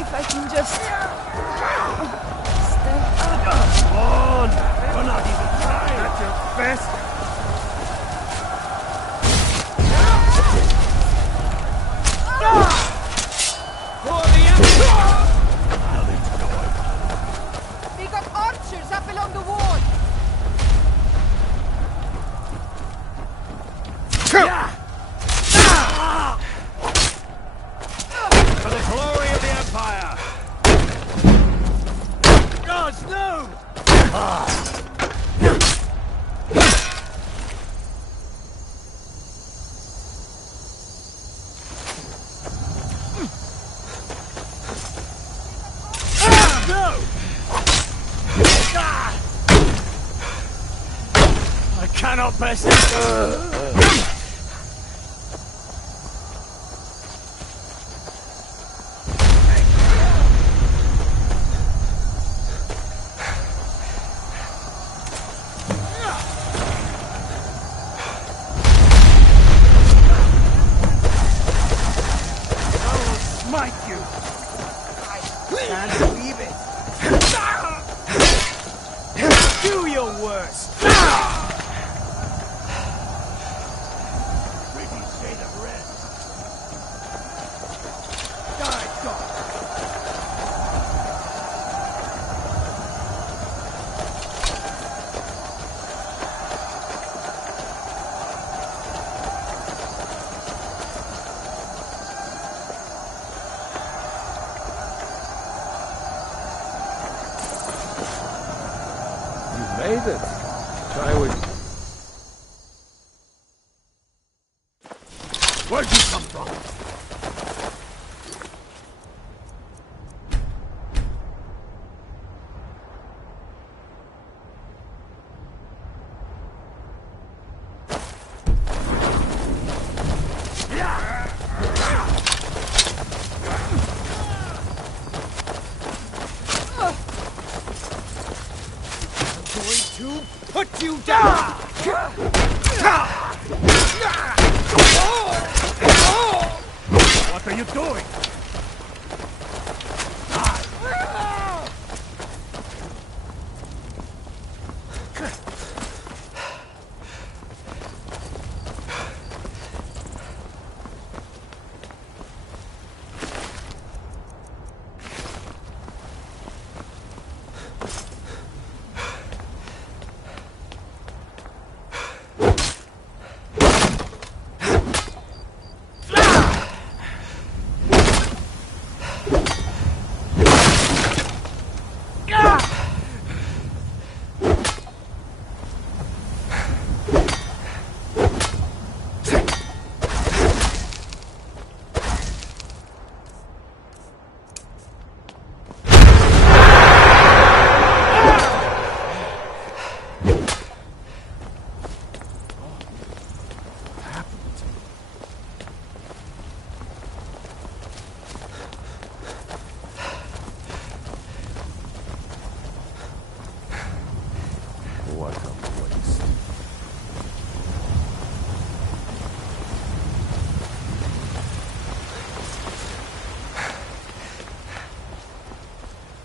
If I can just... Come on! We're not even trying! That's your best! They got archers up along the wall! For the glory of the Empire! Gods, no! No! I cannot pass it! Smite you! I can't believe it! Do your worst! Pretty shade of red. Die, God! Made it. Try with... Where'd you come from? put you down! What are you doing? What a waste.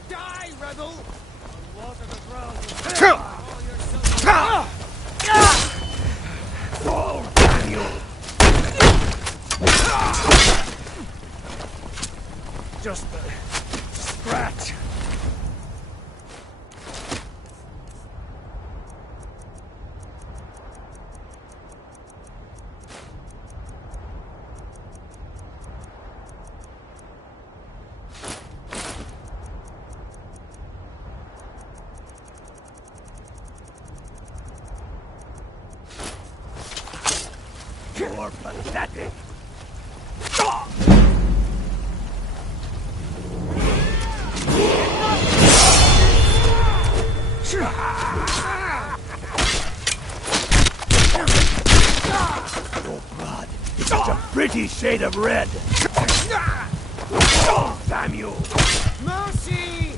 Die, rebel! Unwater the ground. Oh, damn you! Just a scratch. You're pathetic. Your blood is such a pretty shade of red. Oh, damn you! Mercy!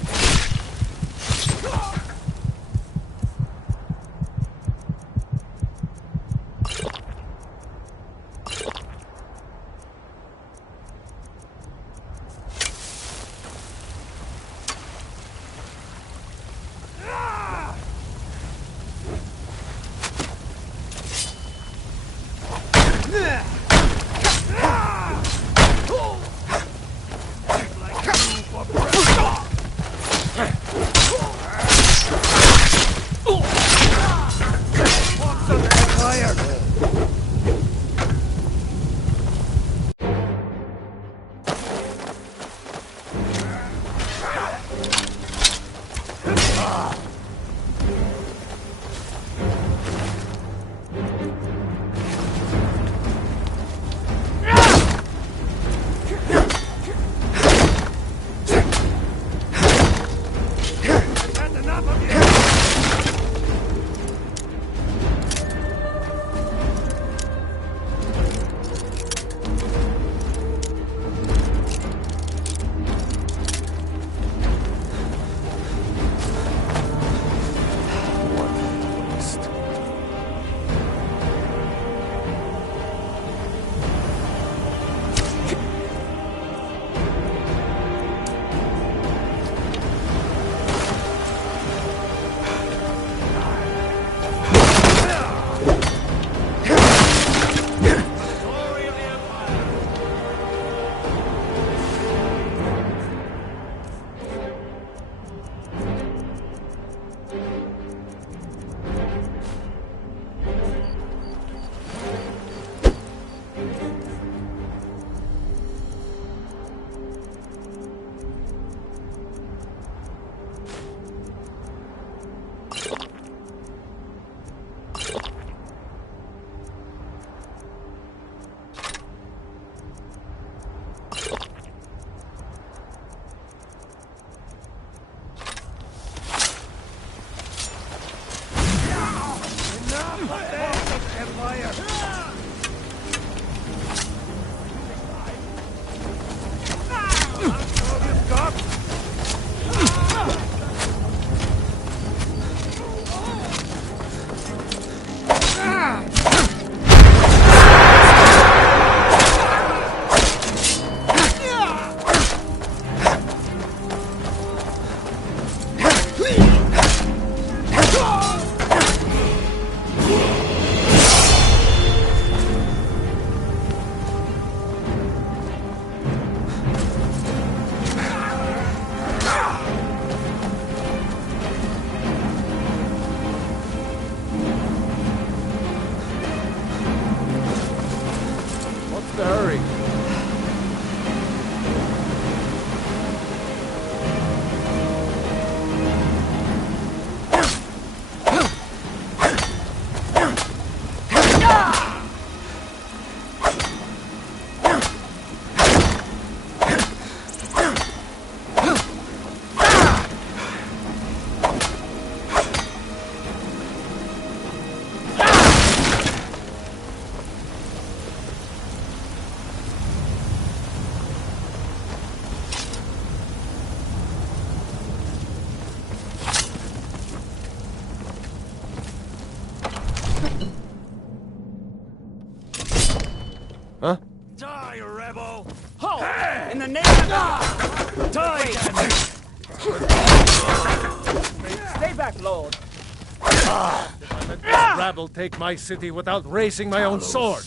Stay back, Lord. If I let this rabble take my city without raising my own sword.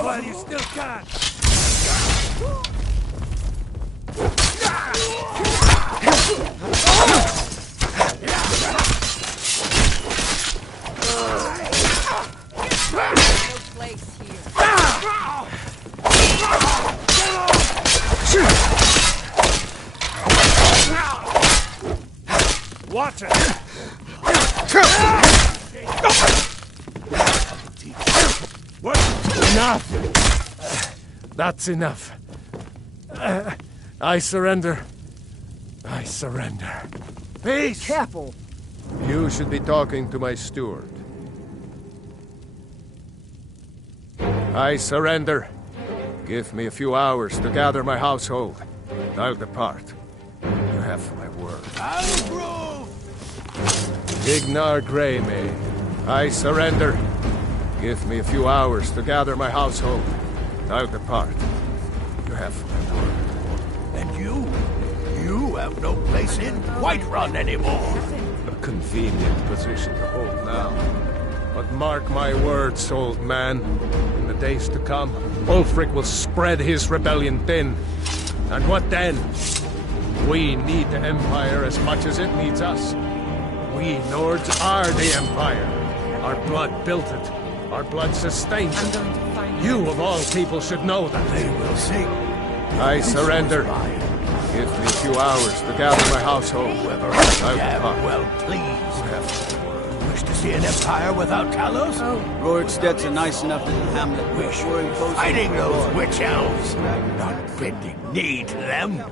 While you still can. Watch it! Enough! That's enough. I surrender. I surrender. Peace! Careful! You should be talking to my steward. I surrender. Give me a few hours to gather my household. I'll depart. You have my word. Ignar Greymane, I surrender. Give me a few hours to gather my household. I'll depart. You have my word. And you have no place in Whiterun anymore. A convenient position to hold now. But mark my words, old man. In the days to come, Ulfric will spread his rebellion thin. And what then? We need the Empire as much as it needs us. We Nords are the Empire. Our blood built it. Our blood sustained it. You of all people should know that. They will see. I surrender. Give me a few hours to gather my household. Well, please. Wish to see an empire without Talos? Rorikstead's a nice enough little hamlet. Wish we were fighting those witch elves, not bending knee to them.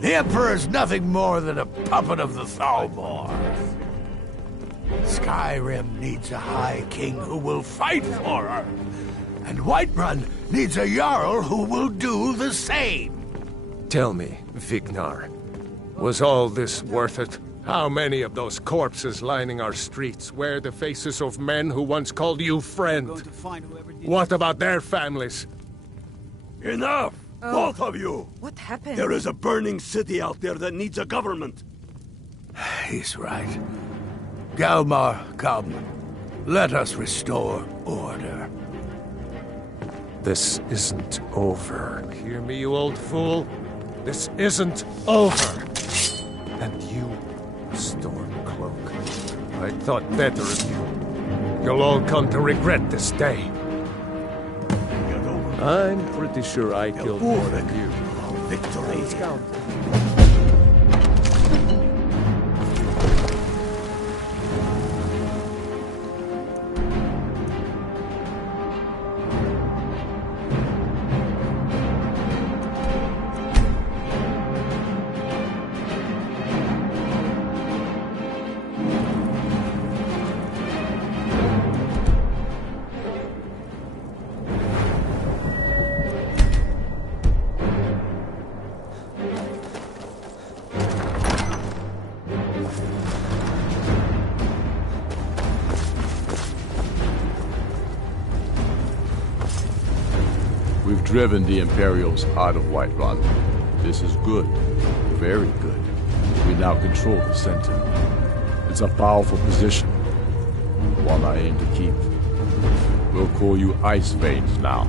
The Emperor's nothing more than a puppet of the Thalmor. Skyrim needs a High King who will fight for her. And Whiterun needs a Jarl who will do the same. Tell me, Vignar, was all this worth it? How many of those corpses lining our streets wear the faces of men who once called you friend? What about their families? Enough! Both of you! What happened? There is a burning city out there that needs a government. He's right. Galmar, come. Let us restore order. This isn't over. Hear me, you old fool? This isn't over. And you, Stormcloak, I thought better of you. You'll all come to regret this day. I'm pretty sure I killed more than you. Victory. Let's go. We've driven the Imperials out of Whiterun. This is good. Very good. We now control the center. It's a powerful position. One I aim to keep. We'll call you Ice Veins now.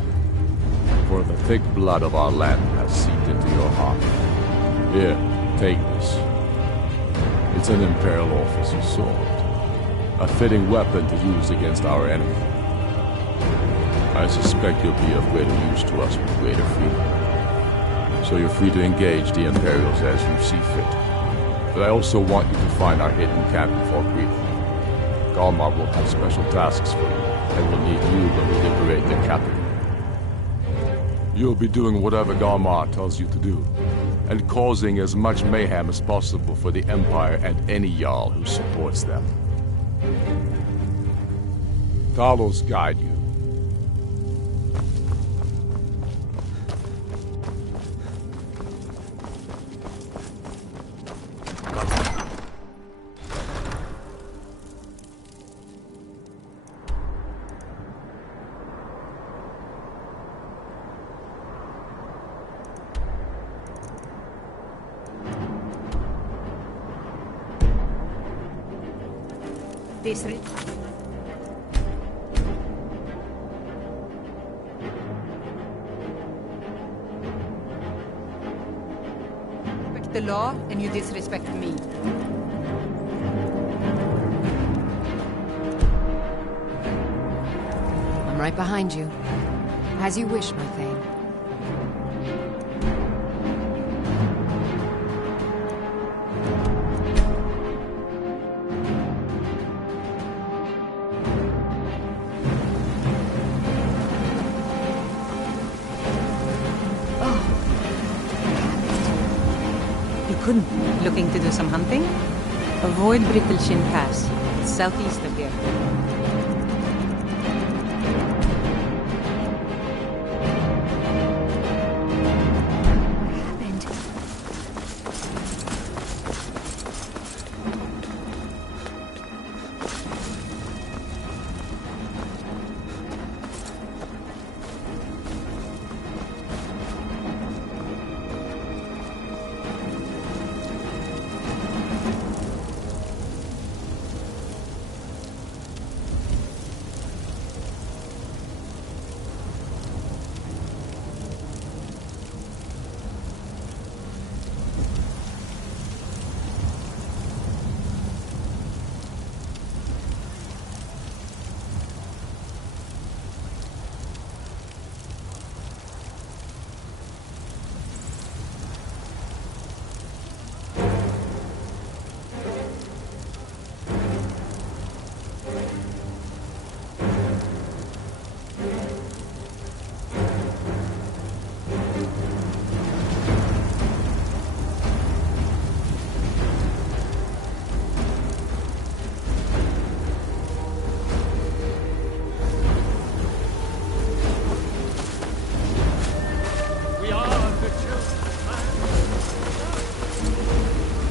For the thick blood of our land has seeped into your heart. Here, take this. It's an Imperial officer's sword. A fitting weapon to use against our enemy. I suspect you'll be of greater use to us with greater freedom. So you're free to engage the Imperials as you see fit. But I also want you to find our hidden camp in Fort Greeth. Galmar will have special tasks for you, and will need you when we liberate the capital. You'll be doing whatever Galmar tells you to do, and causing as much mayhem as possible for the Empire and any Jarl who supports them. Talos guide you. disrespect the law, and you disrespect me. I'm right behind you. As you wish, my Thane. Looking to do some hunting? Avoid Brittleshin Pass. It's southeast of here.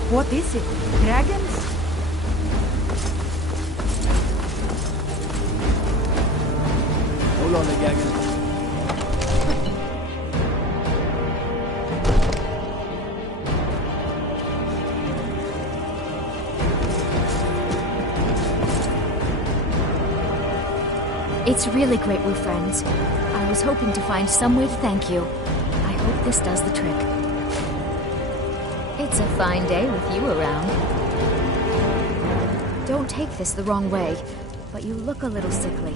What is it? Dragons? Hold on, Gagan. It's really great we're friends. I was hoping to find some way to thank you. I hope this does the trick. It's a fine day with you around. Don't take this the wrong way, but you look a little sickly.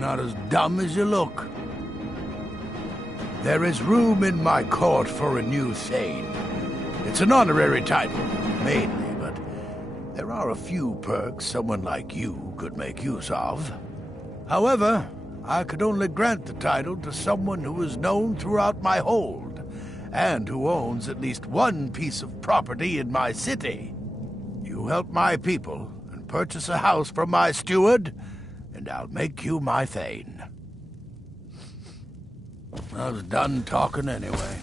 Not as dumb as you look. There is room in my court for a new Thane. It's an honorary title, mainly, but there are a few perks someone like you could make use of. However, I could only grant the title to someone who is known throughout my hold, and who owns at least one piece of property in my city. You help my people and purchase a house from my steward, and I'll make you my Thane. I was done talking anyway.